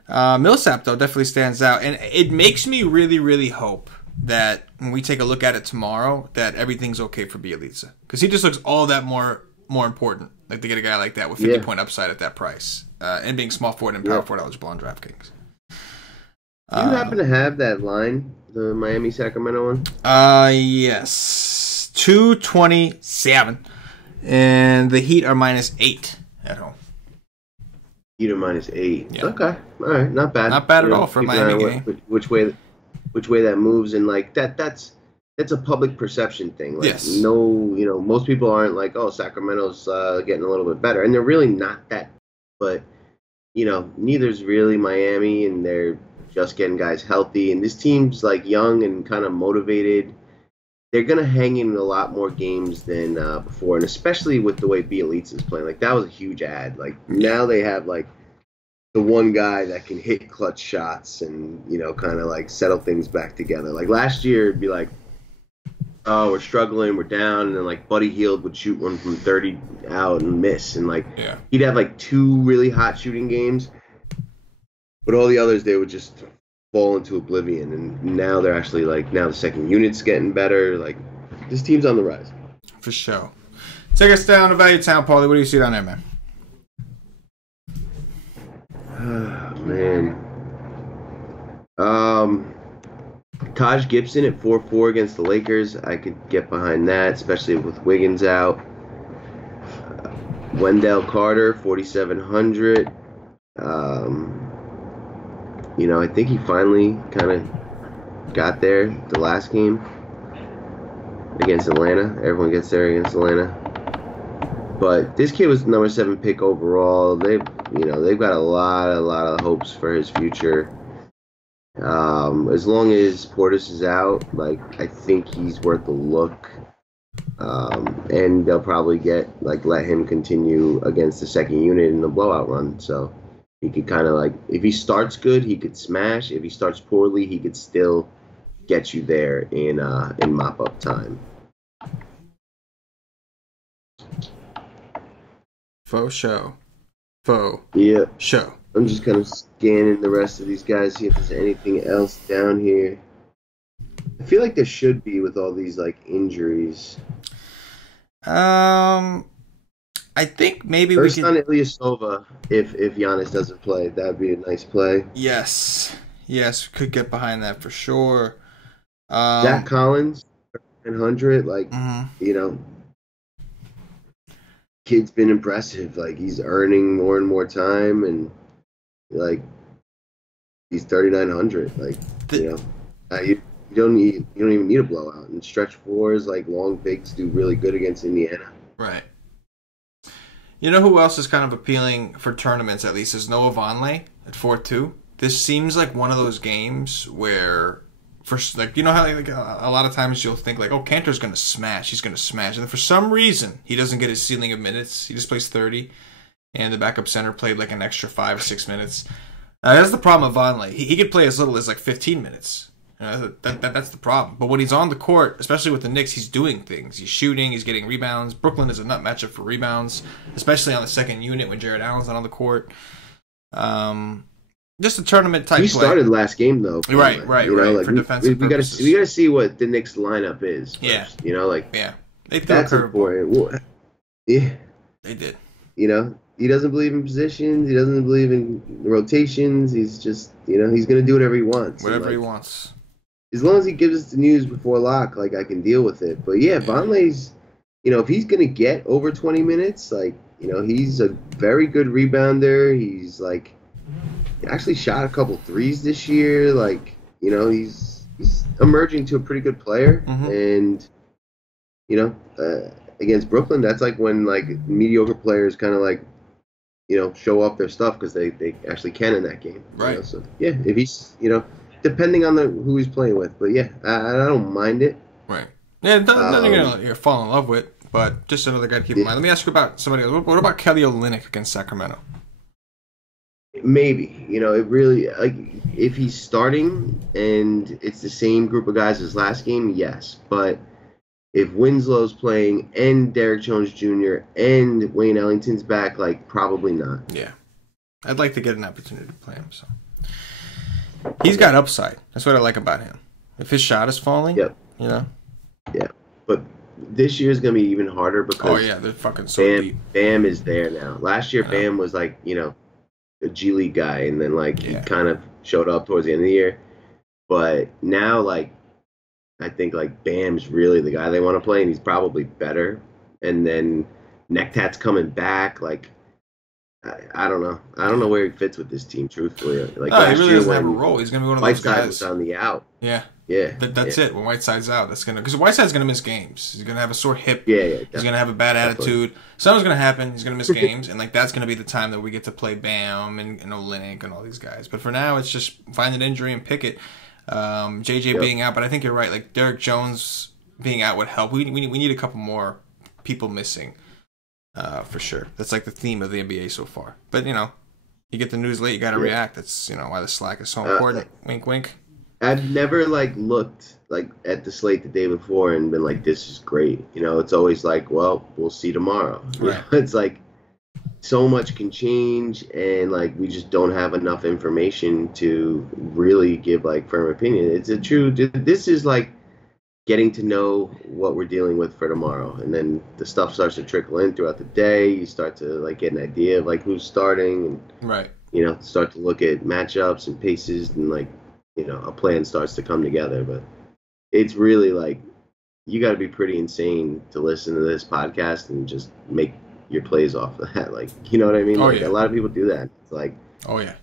Millsap, though, definitely stands out. And it makes me really, really hope that when we take a look at it tomorrow, that everything's okay for Bielitsa. Because he just looks all that more important. To get a guy like that with 50-point upside at that price. And being small forward and power forward eligible on DraftKings. Do you happen to have that line, the Miami-Sacramento one? Yes. 227. And the Heat are -8 at home. Heat are -8. Yeah. Okay. All right. Not bad. Not bad at all for a Miami game. Which way that moves, and that's a public perception thing. Yes. No, most people aren't oh, Sacramento's getting a little bit better, and they're really not that. But neither's really Miami, and they're just getting guys healthy, and this team's young and kind of motivated. They're gonna hang in a lot more games than before, and especially with the way Bielitsa's playing. That was a huge add. Now they have the one guy that can hit clutch shots and kind of settle things back together. Last year, it'd be oh, we're struggling, we're down, and then Buddy Hield would shoot one from 30 out and miss, and he'd have 2 really hot shooting games, but all the others they would just fall into oblivion. And now they're actually now the second unit's getting better. This team's on the rise. For sure. Take us down to Value Town, Paulie. What do you see down there, man? Man. Taj Gibson at 4-4 against the Lakers. I could get behind that, especially with Wiggins out. Wendell Carter, 4,700. I think he finally kind of got there the last game against Atlanta. Everyone gets there against Atlanta. But this kid was number 7 pick overall. They've got a lot of hopes for his future. As long as Portis is out, I think he's worth a look. And they'll probably let him continue against the second unit in the blowout run. So he could kind of if he starts good, he could smash. If he starts poorly, he could still get you there in mop up time. Faux show. Faux. Yeah. Show. I'm just kind of scanning the rest of these guys, see if there's anything else down here. I feel like there should be with all these injuries. I think maybe First we could... on Ilyasova, if Giannis doesn't play, that'd be a nice play. Yes, could get behind that for sure. Zach Collins, 100, kid's been impressive. He's earning more and more time, and he's 3,900. You don't even need a blowout. And stretch fours, long bigs do really good against Indiana. Right. You know who else is kind of appealing for tournaments, at least, is Noah Vonleh at 4-2. this seems like one of those games where, like, you know how like a lot of times you'll think like, oh, Kanter's gonna smash, he's gonna smash, and then for some reason he doesn't get his ceiling of minutes. He just plays 30, and the backup center played like an extra 5 or 6 minutes. That's the problem with Vonleh. He could play as little as like 15 minutes. That's the problem. But when he's on the court, especially with the Knicks, he's doing things. He's shooting. He's getting rebounds. Brooklyn is a nut matchup for rebounds, especially on the second unit when Jared Allen's not on the court. Just a tournament type. We started last game though. Right. Like for defensive purposes. We gotta see what the Knicks lineup is. First, they threw that's important. Well, yeah, they did. He doesn't believe in positions. He doesn't believe in rotations. He's just, he's gonna do whatever he wants. Whatever he wants. As long as he gives us the news before lock, like I can deal with it. But yeah, Vonleh's, if he's gonna get over 20 minutes, he's a very good rebounder. He's he actually shot a couple threes this year. He's emerging to a pretty good player. Mm-hmm. And against Brooklyn, that's when mediocre players kind of show off their stuff because they actually can in that game. Right. So yeah, if he's depending on who he's playing with, but yeah, I don't mind it. Right. Yeah, nothing you're fall in love with, but just another guy to keep in mind. Let me ask you about somebody else. What about Kelly Olynyk against Sacramento? Maybe, it really, if he's starting and it's the same group of guys as last game, yes. But if Winslow's playing and Derek Jones Jr. and Wayne Ellington's back, probably not. Yeah. I'd like to get an opportunity to play him, so. He's got upside. That's what I like about him. If his shot is falling, Yeah. But this year's going to be even harder because they're fucking so deep. Bam is there now. Last year, Bam was a G League guy, and then he kind of showed up towards the end of the year. But now, I think Bam's really the guy they want to play, and he's probably better. And then Nectat's coming back. I don't know. I don't know where he fits with this team, truthfully. He really doesn't have a role. He's going to be one of those guys. Whiteside was on the out. Yeah. Yeah. That's it. When Whiteside's out, because Whiteside's going to miss games. He's going to have a sore hip. Yeah. He's going to have a bad attitude. Something's going to happen. He's going to miss games, and that's going to be the time that we get to play Bam and Olynyk and all these guys. But for now, it's just find an injury and pick it. JJ being out, but I think you're right. Derek Jones being out would help. We need a couple more people missing, for sure. That's the theme of the NBA so far. But you get the news late, you got to react. That's why the slack is so important. Wink, wink. I've never looked at the slate the day before and been this is great. It's always well, we'll see tomorrow. Right. It's so much can change, and we just don't have enough information to really give firm opinion. It's a true. This is getting to know what we're dealing with for tomorrow, and then the stuff starts to trickle in throughout the day. You start to get an idea of who's starting, and right. Start to look at matchups and paces, and a plan starts to come together. But it's really you got to be pretty insane to listen to this podcast and just make your plays off of that. You know what I mean? A lot of people do that. It's oh yeah.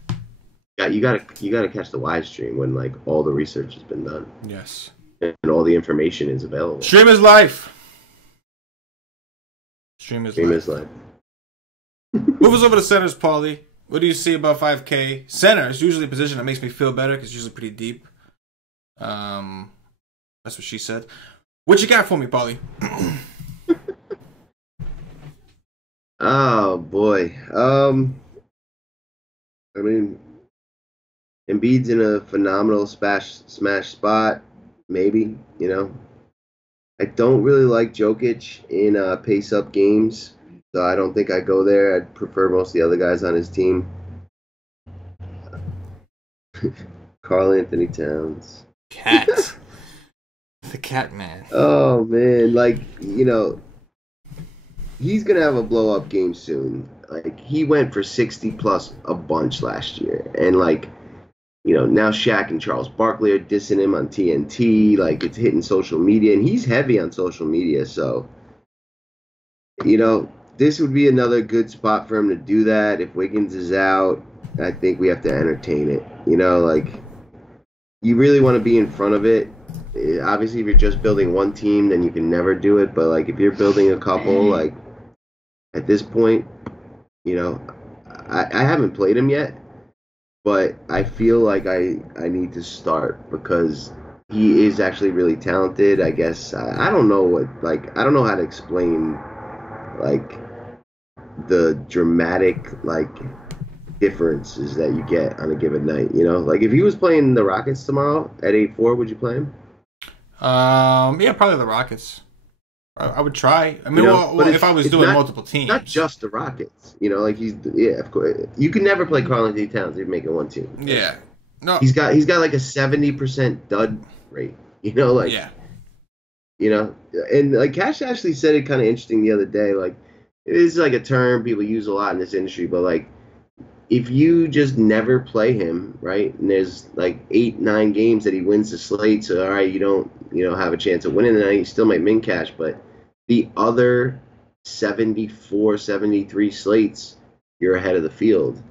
You gotta catch the live stream when all the research has been done. Yes. And all the information is available. Stream is life. Stream is life. Move us over to centers, Paulie. What do you see about 5K? Center is usually a position that makes me feel better because it's usually pretty deep. That's what she said. What you got for me, Paulie? Oh boy. I mean, Embiid's in a phenomenal smash spot. Maybe, I don't really like Jokic in pace-up games, so I don't think I go there. I'd prefer most of the other guys on his team. Karl Anthony Towns. Cat. The cat man. Oh, man. He's going to have a blow-up game soon. He went for 60-plus a bunch last year, and, now Shaq and Charles Barkley are dissing him on TNT. It's hitting social media, and he's heavy on social media. So, this would be another good spot for him to do that. If Wiggins is out, I think we have to entertain it. You really want to be in front of it. Obviously, if you're just building one team, then you can never do it. But, if you're building a couple, at this point, I haven't played him yet. but I feel like I need to start because he is actually really talented. I guess I don't know I don't know how to explain like the dramatic differences that you get on a given night. You know, like if he was playing the Rockets tomorrow at 8-4, would you play him? Yeah, probably the Rockets. I would try. I mean, You know, well, if I was doing multiple teams, not just the Rockets. You know, like of course you can never play Karl-Anthony Towns if you make it one team. Yeah, no, he's got like a 70% dud rate. You know, like yeah, you know, and like Cash actually said it kind of interesting the other day. Like it is like a term people use a lot in this industry, but like if you just never play him, right, and there's like 8-9 games that he wins the slate, so all right, you don't have a chance of winning the night, you still might min cash, but the other 74, 73 slates, you're ahead of the field,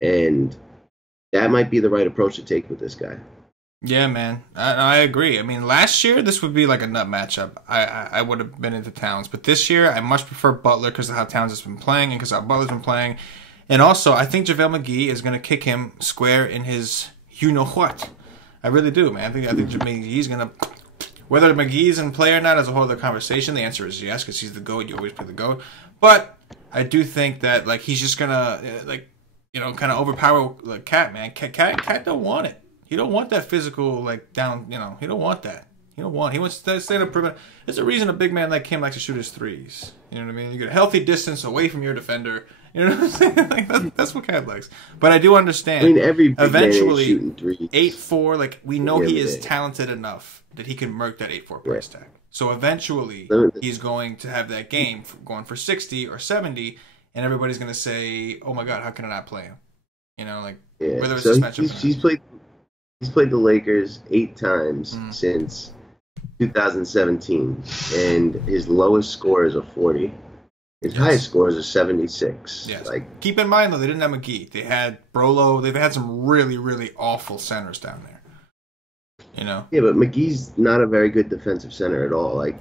and that might be the right approach to take with this guy. yeah, man, I agree. I mean, last year this would be like a nut matchup. I would have been into Towns, but this year I much prefer Butler because of how Towns has been playing and because how Butler's been playing. And also, I think JaVale McGee is going to kick him square in his you-know-what. I really do, man. I think McGee's going to... Whether McGee's in play or not is a whole other conversation. The answer is yes, because he's the GOAT. You always play the GOAT. But I do think that he's just going to, kind of overpower Cat, man. Cat don't want it. He don't want that physical, down, he don't want that. He wants to stay in a perimeter. There's a reason a big man like him likes to shoot his threes. You know what I mean? You get a healthy distance away from your defender. You know what I'm saying? That's what Cat likes. But I do understand. I mean, every big eventually, man is shooting 8-4, we know he is talented enough that he can murk that 8-4 price tag. So eventually, he's going to have that game going for 60 or 70, and everybody's going to say, "Oh my God, how can I not play him?" Whether it's this matchup. He's played the Lakers 8 times since 2017, and his lowest score is a 40. His highest score is a 76. Yes. Keep in mind though, they didn't have McGee. They had Brolo. They've had some really, really awful centers down there. You know. Yeah, but McGee's not a very good defensive center at all. I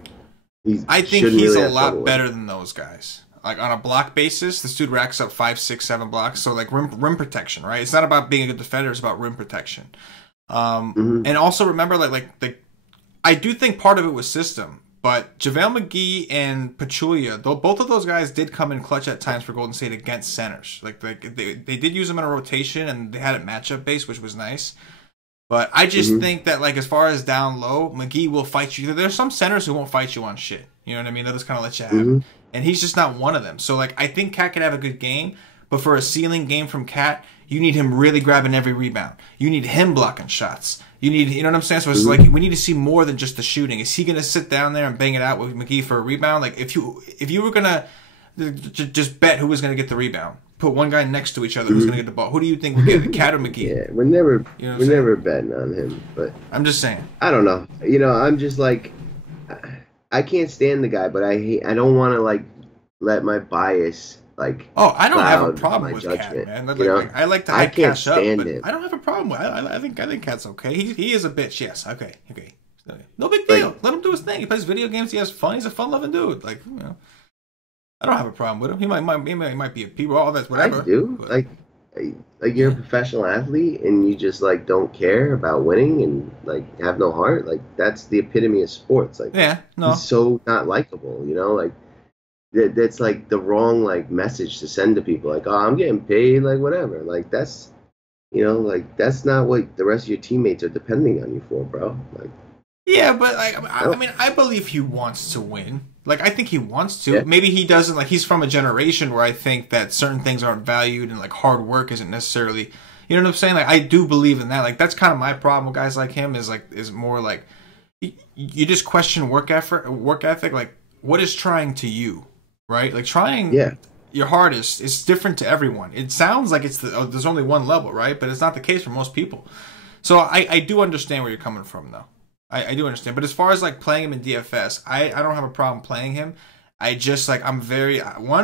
think he's a lot better than those guys. On a block basis, this dude racks up 5, 6, 7 blocks. So rim protection, right? It's not about being a good defender. It's about rim protection. And also remember, I do think part of it was system. But JaVale McGee and Pachulia, though both of those guys did come in clutch at times for Golden State against centers. They did use them in a rotation, and they had it matchup based, which was nice. But I just think that as far as down low, McGee will fight you. There's some centers who won't fight you on shit. You know what I mean? They'll just kind of let you have it. And he's just not one of them. So I think Cat could have a good game, but for a ceiling game from Cat, you need him really grabbing every rebound. You need him blocking shots. You know what I'm saying? So it's we need to see more than just the shooting. Is he going to sit down there and bang it out with McGee for a rebound? If you were going to just bet who was going to get the rebound, put one guy next to each other who's going to get the ball. Who do you think would get it, Cat or McGee? Yeah, we're never betting on him. But I'm just saying. I don't know. I'm just I can't stand the guy, but I don't want to let my bias I don't have a problem with Cat, man. I like to hype Cat up, but I don't have a problem with. I think Cat's okay. He is a bitch, yes. Okay. No big deal. Let him do his thing. He plays video games. He has fun. He's a fun-loving dude. I don't have a problem with him. He might be a people. All that's whatever. I do. But, you're a professional athlete, and you just don't care about winning and have no heart. That's the epitome of sports. He's so not likable. That's the wrong message to send to people. Oh, I'm getting paid, whatever. That's that's not what the rest of your teammates are depending on you for, bro. Yeah, but I believe he wants to win. I think he wants to. Yeah. Maybe he doesn't. He's from a generation where I think that certain things aren't valued and hard work isn't necessarily. You know what I'm saying? I do believe in that. That's kind of my problem with guys like him is more you just question work ethic. What is trying to you? Right? Trying your hardest is different to everyone. It sounds like there's only one level, right? But it's not the case for most people. So I do understand where you're coming from, though. I do understand. But as far as playing him in DFS, I don't have a problem playing him. I just I'm very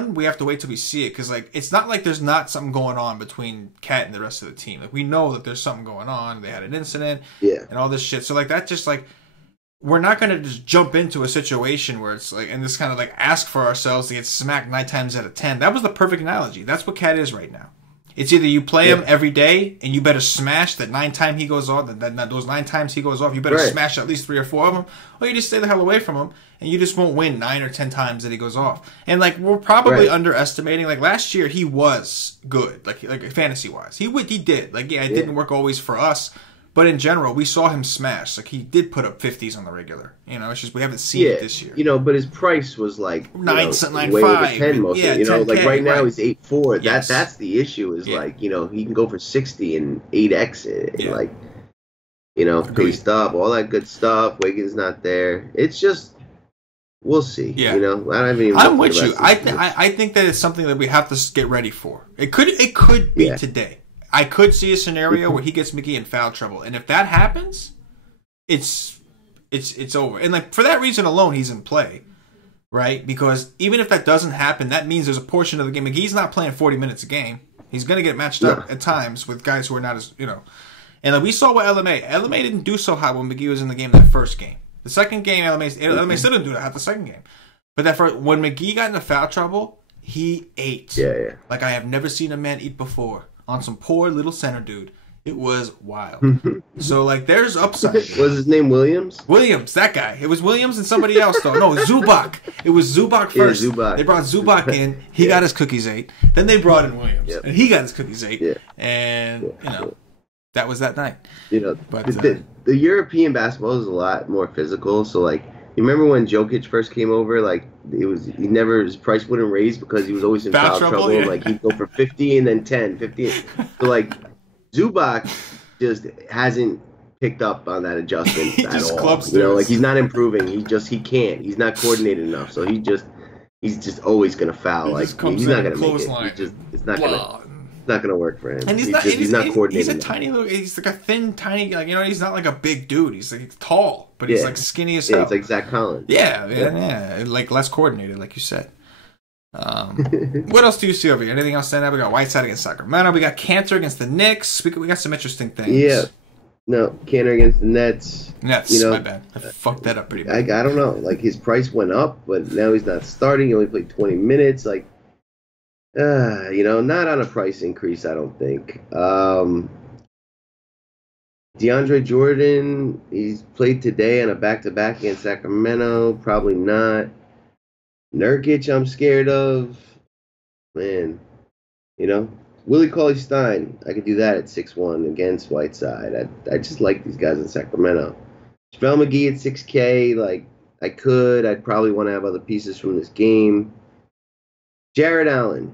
we have to wait till we see it because it's not there's not something going on between Cat and the rest of the team. We know that there's something going on. They had an incident, and all this shit. So that just we're not going to just jump into a situation where it's and just kind of ask for ourselves to get smacked 9 times out of 10. That was the perfect analogy. That's what Cat is right now. It's either you play him every day and you better smash that 9 times he goes off. Those 9 times he goes off, you better smash at least 3 or 4 of them, or you just stay the hell away from him and you just won't win 9 or 10 times that he goes off. And like we're probably underestimating. Like last year, he was good, like fantasy wise. He did. Like it didn't work always for us. But in general, we saw him smash. Like, he did put up 50s on the regular. You know, it's just we haven't seen it this year. You know, but his price was like 9.5. Way over 10 most of it. You know, 10K, like right now he's 8.4. Yes. That's the issue is like, you know, he can go for 60 and 8x it. And like, you know, paced up, all that good stuff. Wiggins not there. It's just, we'll see. Yeah. You know, I'm with you. I think that it's something that we have to get ready for. It could be today. I could see a scenario where he gets McGee in foul trouble, and if that happens, it's over. And like for that reason alone, he's in play, right? Because even if that doesn't happen, that means there's a portion of the game. McGee's not playing 40 minutes a game. He's going to get matched up at times with guys who are not as And like we saw with LMA. LMA didn't do so hot when McGee was in the game that first game. The second game, LMA still didn't do that half the second game. But when McGee got into foul trouble, he ate. Yeah. Like I have never seen a man eat before. On some poor little center dude. It was wild. So, like, there's upside. Was his name Williams? Williams, that guy. It was Williams and somebody else, though. No, Zubac. It was Zubac first. Zubac. They brought Zubac in. He got his cookies ate. Then they brought in Williams. And he got his cookies ate. And, you know, that was that night. You know, but, the European basketball is a lot more physical. So, like, you remember when Jokic first came over? Like, his price wouldn't raise because he was always in foul trouble. Yeah. Like, he'd go for 50 and then 10, 50. So, like, Zubac just hasn't picked up on that adjustment at all. You know, like, he's not improving. He can't. He's not coordinated enough. So, he's just always going to foul. Like, he's not going to make it. It's not going to. It's not going to work for him. And he's not coordinated. He's a tiny little. He's like a thin, tiny. Like he's not like a big dude. He's like tall, but he's like skinny as hell. Yeah, it's like Zach Collins. Yeah. Like less coordinated, like you said. What else do you see over here? Anything else stand out? We got Whiteside against Sacramento. We got Cantor against the Knicks. We got some interesting things. Yeah. No, Cantor against the Nets. My bad. I fucked that up pretty bad. I don't know. Like his price went up, but now he's not starting. He only played 20 minutes. Like. Not on a price increase, I don't think. DeAndre Jordan, he's played today on a back-to-back against Sacramento. Probably not. Nurkic, I'm scared of. Man, Willie Cauley-Stein, I could do that at 6-1 against Whiteside. I just like these guys in Sacramento. JaVale McGee at 6K, like, I'd probably want to have other pieces from this game. Jared Allen,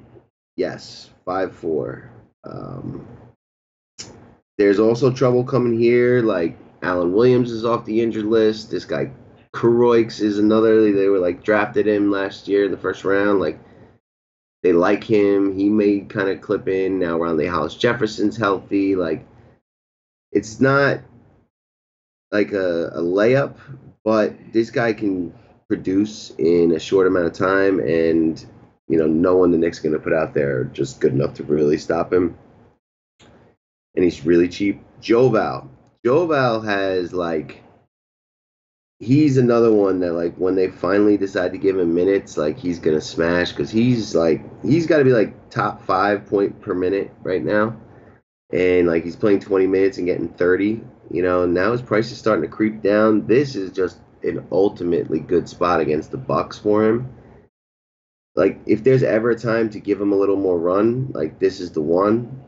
yes, 5-4. There's also trouble coming here. Like, Alan Williams is off the injured list. This guy, Kuroix, is another. They were, like, drafted him last year in the first round. Like, they like him. He may kind of clip in. Now, Rondae Hollis-Jefferson's healthy. Like, it's not, like, a layup, but this guy can produce in a short amount of time, and no one the Knicks going to put out there just good enough to really stop him. And he's really cheap. JaVale has, like, he's another one that, like, when they finally decide to give him minutes, like, he's going to smash because he's got to be, like, top 5 point per minute right now. And, like, he's playing 20 minutes and getting 30, and now his price is starting to creep down. This is just an ultimately good spot against the Bucks for him. Like, if there's ever a time to give him a little more run, like, this is the one.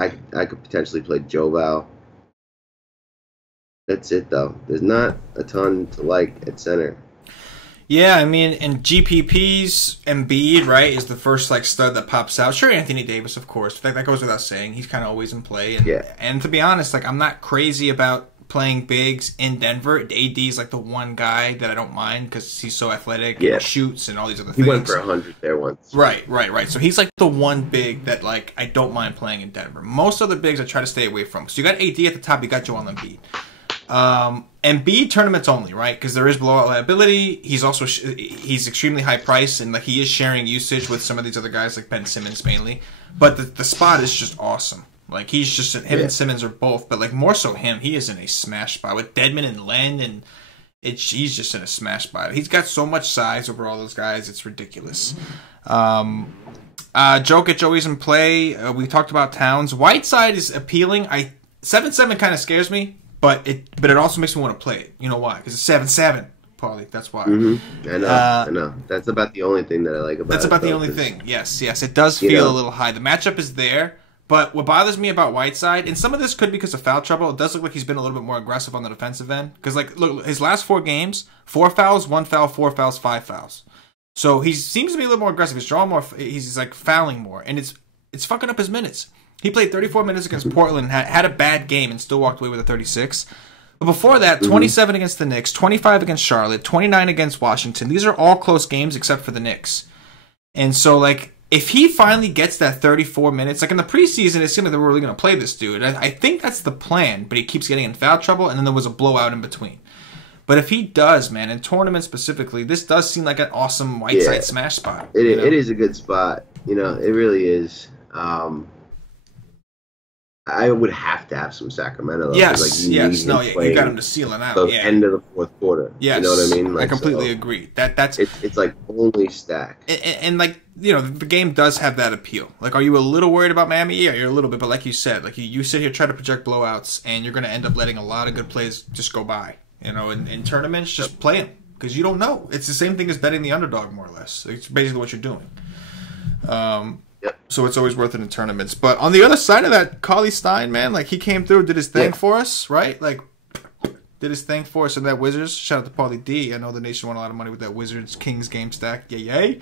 I could potentially play JaVale. That's it, though. There's not a ton to like at center. Yeah, I mean, in GPPs, Embiid, right, is the first, like, stud that pops out. Sure, Anthony Davis, of course. That goes without saying. He's kind of always in play. And to be honest, like, I'm not crazy about playing bigs in Denver. AD is like the one guy that I don't mind because he's so athletic and shoots and all these other things. He went for 100 there once. Right. So he's like the one big that, like, I don't mind playing in Denver. Most other bigs I try to stay away from. So you got AD at the top, you got Joel Embiid. Embiid tournaments only, right? Because there is blowout liability. He's also he's extremely high price, and like he is sharing usage with some of these other guys like Ben Simmons mainly. But the spot is just awesome. Like, he's just, him and Simmons are both, but, like, more so him. He is in a smash spot with Dedmon and Len, and he's just in a smash spot. He's got so much size over all those guys, it's ridiculous. Jokic always in play. We talked about Towns. Whiteside is appealing. 7-7 kind of scares me, but it also makes me want to play it. You know why? Because it's 7-7, Paulie. That's why. Mm-hmm. I know. That's about the only thing that I like about it. That's about the only thing. Yes. It does feel a little high. The matchup is there, but what bothers me about Whiteside, and some of this could be because of foul trouble, it does look like he's been a little bit more aggressive on the defensive end. Because, look, his last 4 games, 4 fouls, 1 foul, 4 fouls, 5 fouls. So he seems to be a little more aggressive. He's drawing more. He's like fouling more, and it's fucking up his minutes. He played 34 minutes against Portland, had a bad game, and still walked away with a 36. But before that, 27 against the Knicks, 25 against Charlotte, 29 against Washington. These are all close games except for the Knicks. And so, if he finally gets that 34 minutes, in the preseason, it seemed like they were really going to play this dude. I think that's the plan, but he keeps getting in foul trouble, and then there was a blowout in between. But if he does, man, in tournaments specifically, this does seem like an awesome Whiteside smash spot. It is a good spot. It really is. I would have to have some Sacramento. Yes. You got him to seal it out. The end of the fourth quarter. Yes. You know what I mean? I completely agree. That's it's only stack. And the game does have that appeal. Are you a little worried about Miami? Yeah, you're a little bit. But like you said, you sit here try to project blowouts, and you're going to end up letting a lot of good plays just go by. In tournaments, just play them because you don't know. It's the same thing as betting the underdog, more or less. It's basically what you're doing. So it's always worth it in tournaments. But on the other side of that, Cauley Stein, man, he came through, did his thing for us, right? Did his thing for us in that Wizards. Shout out to Paulie D. I know the nation won a lot of money with that Wizards Kings game stack. Yay.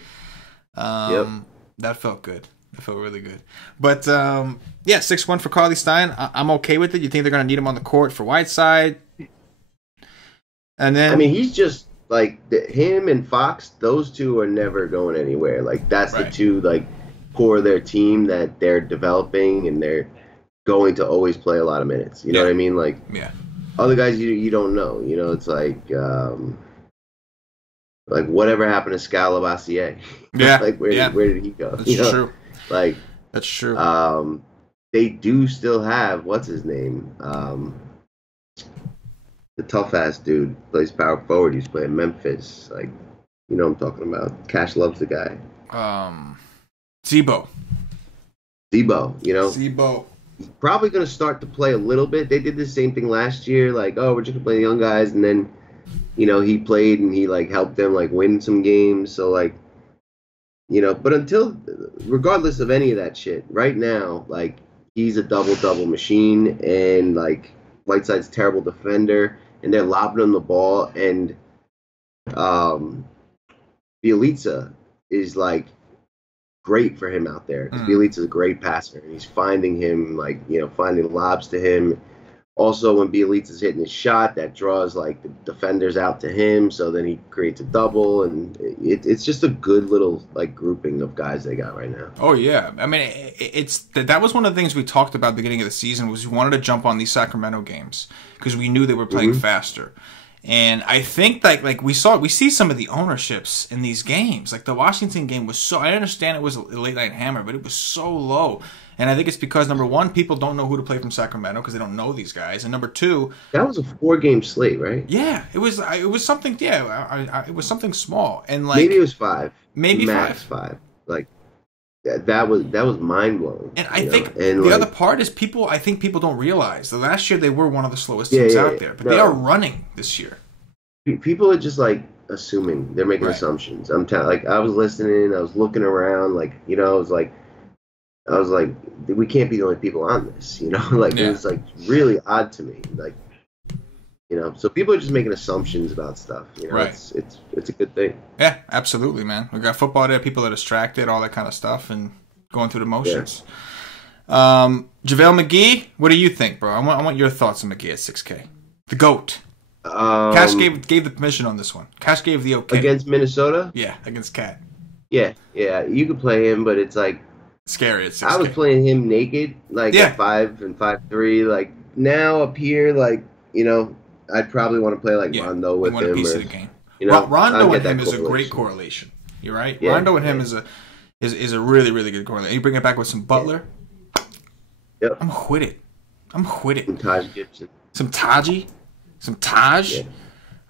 That felt good. That felt really good. But 6-1 for Cauley Stein. I'm okay with it. You think they're going to need him on the court for Whiteside? And then he's just him and Fox. Those two are never going anywhere. That's the two core of their team that they're developing, and they're going to always play a lot of minutes. You know what I mean? Other guys you don't know. It's whatever happened to Scalabassier. Yeah. Where did he go? That's true. That's true. They do still have what's his name. The tough ass dude plays power forward. He's playing Memphis. What I'm talking about. Cash loves the guy. Zebo. Zebo. He's probably going to start to play a little bit. They did the same thing last year. We're just going to play the young guys. And then, he played and he, helped them, win some games. So, but regardless of any of that shit, right now, he's a double-double machine. And, Whiteside's a terrible defender. And they're lobbing him the ball. And Bjelica is, great for him out there. Bjelica's a great passer, and he's finding him, finding lobs to him. Also, when Bjelica's hitting his shot, that draws, the defenders out to him, so then he creates a double, and it's just a good little, grouping of guys they got right now. Oh, yeah. That was one of the things we talked about at the beginning of the season, was we wanted to jump on these Sacramento games, because we knew they were playing faster. And I think we see some of the ownerships in these games. The Washington game was I understand it was a late night hammer, but it was so low. And I think it's because, number one, people don't know who to play from Sacramento because they don't know these guys. And number two, that was a 4-game slate, right? Yeah, it was something. Yeah, it was something small. And maybe it was 5. Maybe max 5. That was mind blowing. And I think the other part is I think people don't realize that last year they were one of the slowest teams out there, but they are running this year. People are just assuming, they're making assumptions. I'm I was listening, I was looking around, I was like, we can't be the only people on this, It was really odd to me, So people are just making assumptions about stuff, Right. It's a good thing. Yeah, absolutely, man. We got football there, people are distracted, all that kind of stuff, and going through the motions. JaVale McGee, what do you think, bro? I want your thoughts on McGee at 6K. The GOAT. Cash gave the permission on this one. Cash gave the okay. Against Minnesota? Yeah, against Cat. Yeah. You could play him, but it's scary at 6K. I was playing him naked, at 5 and 5'3". Now up here, I'd probably want to play Rondo with him. A piece of the game. Rondo and him is a great correlation. You're right. Yeah, Rondo and him is a really, really good correlation. You bring it back with some Butler. Yep. I'm with it. Some Taj Gibson. Some Taj.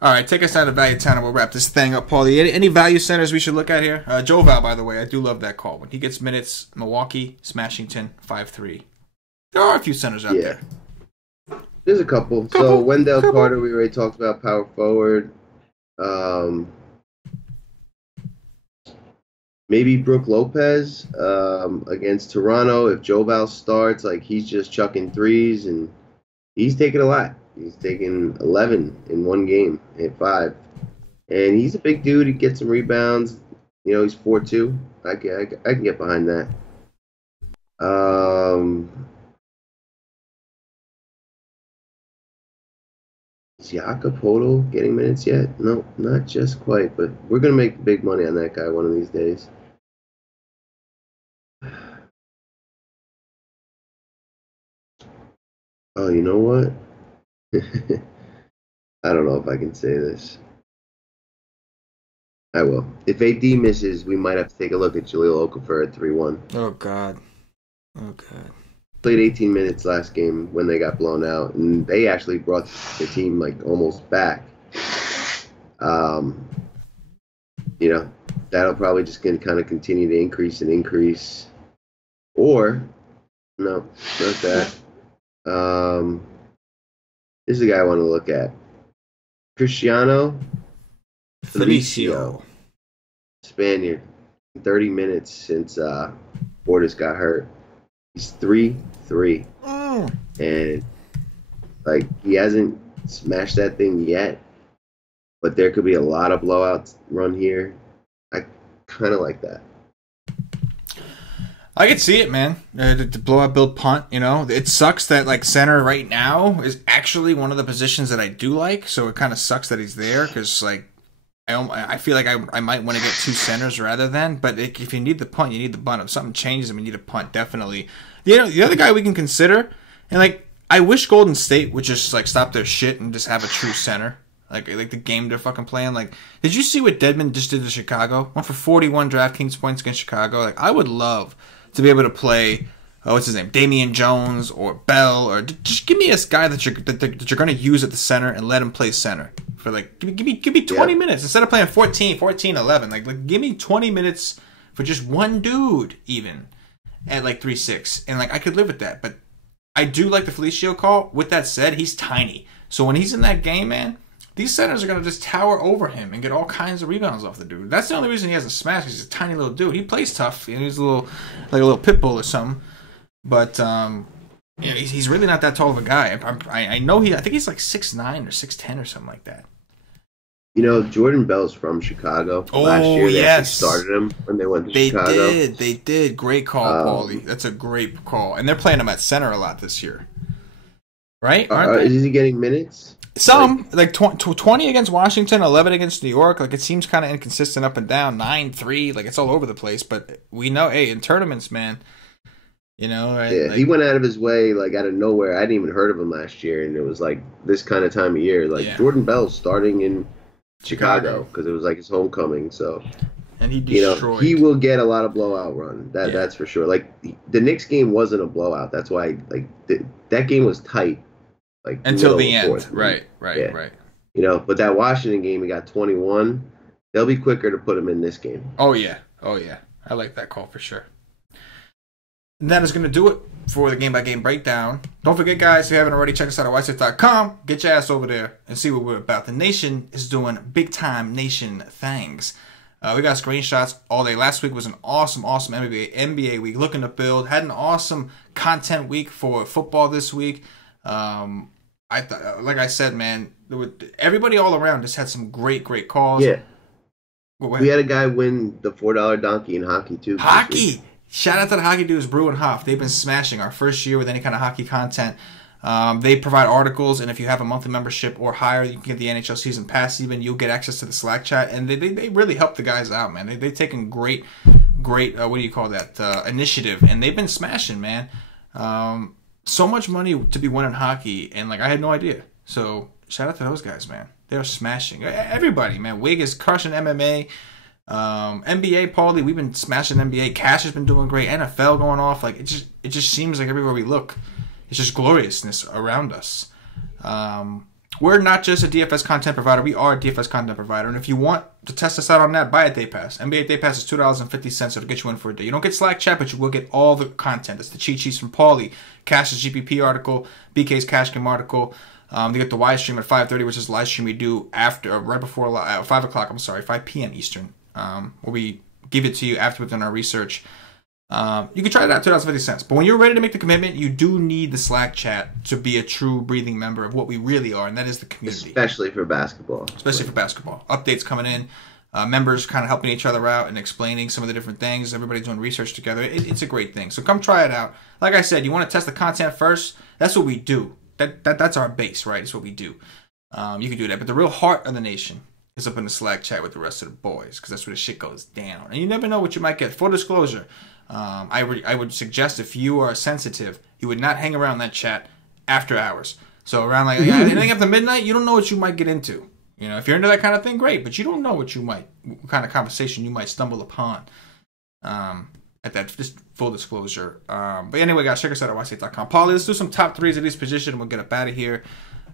All right, take us down to Value Town and we'll wrap this thing up, Paulie. Any value centers we should look at here? JaVale, by the way, I do love that call. When he gets minutes, Milwaukee, Smashington, 5-3. There are a few centers out there. There's a couple. So Wendell Carter, we already talked about, power forward. Maybe Brook Lopez against Toronto. If JaVale starts, like, he's just chucking threes, and he's taking a lot. He's taking 11 in one game at 5. And he's a big dude. He gets some rebounds. You know, he's 4'2". I can get behind that. Is Jakob getting minutes yet? No, not just quite. But we're going to make big money on that guy one of these days. Oh, you know what? I don't know if I can say this. I will. If AD misses, we might have to take a look at Jahlil Okafor at 3-1. Oh, God. Oh, God. Played 18 minutes last game when they got blown out, and they actually brought the team, like, almost back. You know, that'll probably just kind of continue to increase. Or, no, not that. This is the guy I want to look at. Cristiano Felicio. Spaniard. 30 minutes since Portis got hurt. He's 3-3. And, like, he hasn't smashed that thing yet. But there could be a lot of blowouts run here. I kind of like that. I could see it, man. The blowout build punt, you know. It sucks that, like, center right now is actually one of the positions that I do like. So it kind of sucks that he's there because, like, I feel like I might want to get 2 centers rather than. But if you need the punt, you need the bunt. If something changes and we need a punt, definitely. You know, the other guy we can consider, and, like, I wish Golden State would just, like, stop their shit and just have a true center. Like the game they're fucking playing. Like, did you see what Dedmon just did to Chicago? Went for 41 DraftKings points against Chicago. Like, I would love to be able to play, what's his name, Damian Jones or Bell, or just give me a guy that you're going to use at the center and let him play center for, like, give me 20 minutes instead of playing 14, 11. Like give me 20 minutes for just one dude even at, like, 3-6, and, like, I could live with that. But I do like the Felicio call. With that said, he's tiny, so when he's in that game, man, these centers are going to just tower over him and get all kinds of rebounds off the dude. That's the only reason he hasn't smashed. He's a tiny little dude. He plays tough. You know, he's like a little pit bull or something. But you know, he's really not that tall of a guy. I know I think he's like 6'9" or 6'10" or something like that. You know, Jordan Bell's from Chicago. Last year they actually started him when they went to Chicago. They did. Great call, Paulie. That's a great call. And they're playing him at center a lot this year. Right? Is he getting minutes? Some, like 20 against Washington, 11 against New York. Like, it seems kind of inconsistent up and down. 9-3, like, it's all over the place. But we know, hey, in tournaments, man, you know. Right? Yeah, like, he went out of his way, like, out of nowhere. I hadn't even heard of him last year, and it was like this kind of time of year. Like, Jordan Bell's starting in Chicago because it was like his homecoming. So, and he destroyed. You know, he will get a lot of blowout run. That's for sure. Like, the Knicks game wasn't a blowout. That's why, like, that game was tight. Like, until the end, right. You know, but that Washington game, he got 21. They'll be quicker to put him in this game. Oh yeah. I like that call for sure. And that is going to do it for the game-by-game breakdown. Don't forget, guys, if you haven't already, check us out at whitesafe.com. Get your ass over there and see what we're about. The Nation is doing big-time Nation things. We got screenshots all day. Last week was an awesome NBA week. Looking to build. Had an awesome content week for football this week. Like I said, man, everybody all around just had some great calls. Yeah. We had a guy win the $4 donkey in hockey, too. Hockey! Shout out to the hockey dudes, Brew and Hoff. They've been smashing our first year with any kind of hockey content. They provide articles, and if you have a monthly membership or higher, you can get the NHL season pass even. You'll get access to the Slack chat, and they really help the guys out, man. They've taken great, what do you call that, initiative, and they've been smashing, man. So much money to be won in hockey, and, like, I had no idea. So shout out to those guys, man. They're smashing. Everybody, man. Wig is crushing MMA. NBA, Paulie, we've been smashing NBA. Cash has been doing great. NFL going off. Like, it just seems like everywhere we look, it's just gloriousness around us. we're not just a DFS content provider. We are a DFS content provider. And if you want to test us out on that, buy a day pass. NBA day pass is $2.50. It'll get you in for a day. You don't get Slack chat, but you will get all the content. It's the cheat sheets from Paulie, Cash's GPP article, BK's Cash Game article. You get the Y stream at 5:30, which is the live stream we do after, right before 5 o'clock. 5 p.m. Eastern. Where we give it to you after we've done our research. You can try it out, $2.50. But when you're ready to make the commitment, you do need the Slack chat to be a true breathing member of what we really are, and that is the community. Especially for basketball. Especially for basketball. Updates coming in, members kind of helping each other out and explaining some of the different things. Everybody doing research together. It's a great thing. So come try it out. Like I said, you want to test the content first. That's what we do. That's our base, right? It's what we do. You can do that. But the real heart of the nation is up in the Slack chat with the rest of the boys, because that's where the shit goes down. And you never know what you might get. Full disclosure, I would suggest if you are sensitive, you would not hang around that chat after hours. So around anything after midnight, you don't know what you might get into. You know, if you're into that kind of thing, great. But you don't know what kind of conversation you might stumble upon at that. Just full disclosure. But anyway, guys, check us out at yslate.com. Paulie, let's do some top threes at each position, and we'll get up out of here.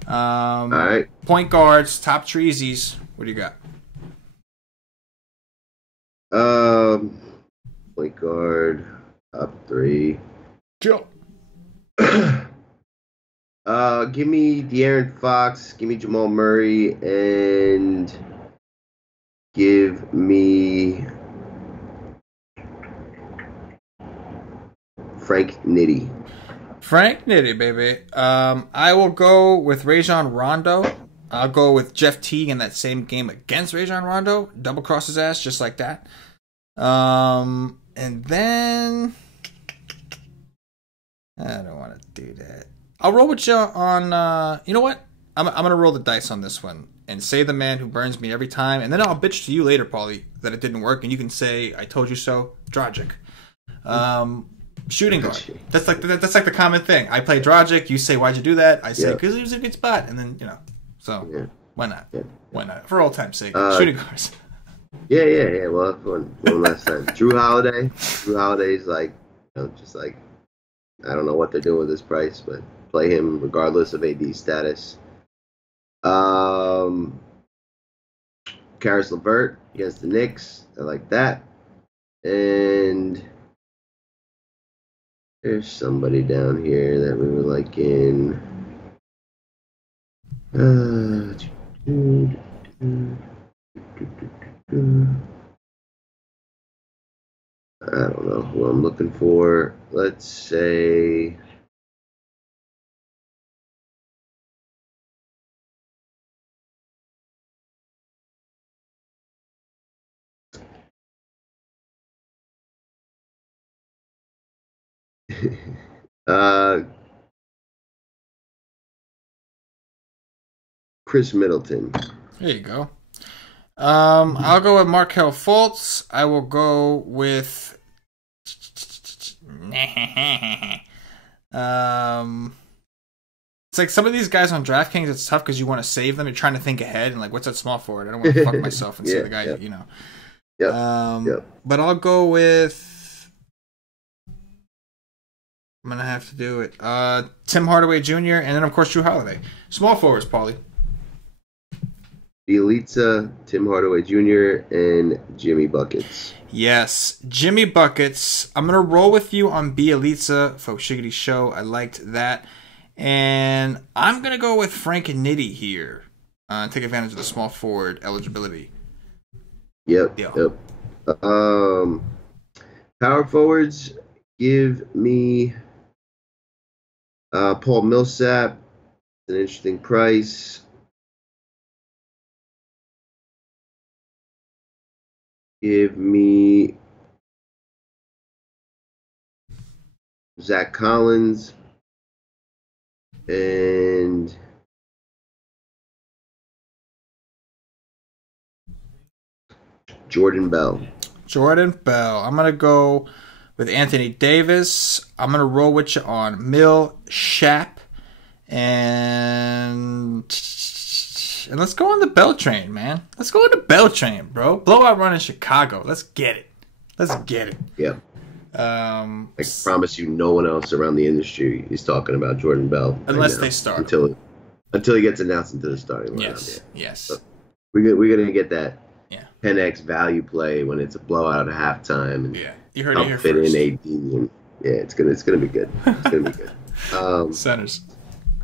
All right. Point guards, top treesies. What do you got? Point guard, top three. Joe. Give me De'Aaron Fox, give me Jamal Murray, and give me Frank Nitty. Frank Nitty, baby. I will go with Rajon Rondo. I'll go with Jeff Teague in that same game against Rajon Rondo. Double cross his ass just like that. And then I don't want to do that. I'll roll with you on. You know what? I'm gonna roll the dice on this one and say the man who burns me every time, and then I'll bitch to you later, Paulie, that it didn't work, and you can say I told you so. Dragic. Shooting guard. That's like the common thing. I play Dragic. You say why'd you do that? I say because he was a good spot, and then So why not? Yeah. Why not? For old time's sake, shooting guards. Yeah. Well, one last time. Drew Holiday. Drew Holiday's just like I don't know what they're doing with this price, but play him regardless of AD status. Karis LeVert against the Knicks. I like that. And there's somebody down here that we were liking. I don't know who I'm looking for. Let's say Chris Middleton. There you go. I'll go with Markelle Fultz. I will go with it's like some of these guys on DraftKings, it's tough because you want to save them. You're trying to think ahead and like, what's that small forward? I don't want to fuck myself and say the guy, But I'll go with I'm gonna have to do it. Tim Hardaway Jr. and then of course Drew Holiday. Small forwards, Paulie. Bielitsa, Tim Hardaway Jr., and Jimmy Buckets. Yes, Jimmy Buckets. I'm going to roll with you on Bielitsa. Folks, Shiggity Show. I liked that. And I'm going to go with Frank and Nitty here. Take advantage of the small forward eligibility. Yep. Power forwards, give me Paul Millsap. It's an interesting price. Give me Zach Collins and Jordan Bell. I'm going to go with Anthony Davis. I'm going to roll with you on Millsap. And let's go on the Bell train, man. Let's go on the Bell train, bro. Blowout run in Chicago. Let's get it. Yeah. I promise you, no one else around the industry is talking about Jordan Bell unless they start. until he gets announced into the starting lineup. Yes, yes. So we're gonna get that 10x value play when it's a blowout at halftime. And you heard it here first. Fit in AD, and it's gonna be good. It's gonna be good.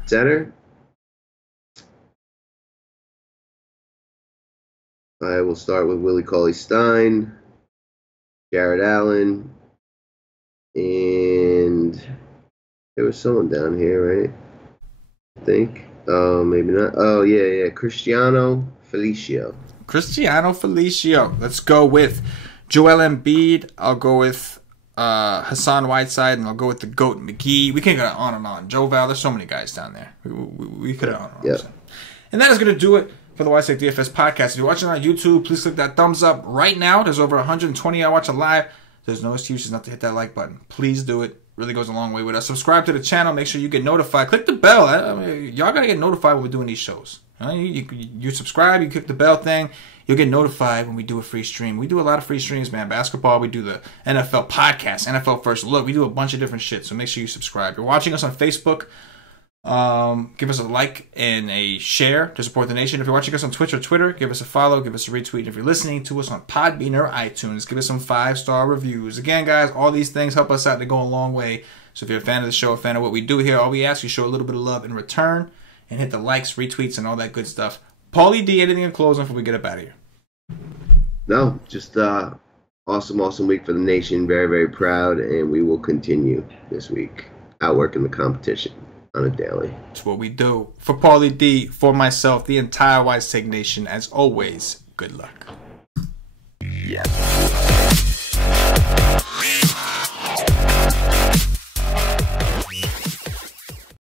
Center. I will start with Willie Cauley-Stein, Jared Allen, and there was someone down here, right? I think. Maybe not. Oh, yeah. Cristiano Felicio. Let's go with Joel Embiid. I'll go with Hassan Whiteside, and I'll go with the GOAT McGee. We can go on and on. Joe Val, there's so many guys down there. We could have on and on. And that is going to do it for the Whiteside DFS podcast. If you're watching on YouTube, please click that thumbs up right now. There's over 120 I watch live. There's no excuses not to hit that like button. Please do it. Really goes a long way with us. Subscribe to the channel. Make sure you get notified. Click the bell. Y'all got to get notified when we're doing these shows. You subscribe. You click the bell thing. You'll get notified when we do a free stream. We do a lot of free streams, man. Basketball. We do the NFL podcast, NFL First Look. We do a bunch of different shit. So make sure you subscribe. If you're watching us on Facebook, give us a like and a share to support the nation. If you're watching us on Twitch or Twitter, give us a follow, give us a retweet. If you're listening to us on Podbean or iTunes, give us some 5-star reviews. Again, guys, all these things help us out. They go a long way. So if you're a fan of the show, a fan of what we do here, all we ask you show a little bit of love in return and hit the likes, retweets, and all that good stuff. Paulie D, anything in closing before we get up out of here? No, just awesome week for the nation. Very, very proud, and we will continue this week outworking the competition on a daily. That's what we do. For Paulie D, for myself, the entire White Take Nation, as always, good luck. Yes.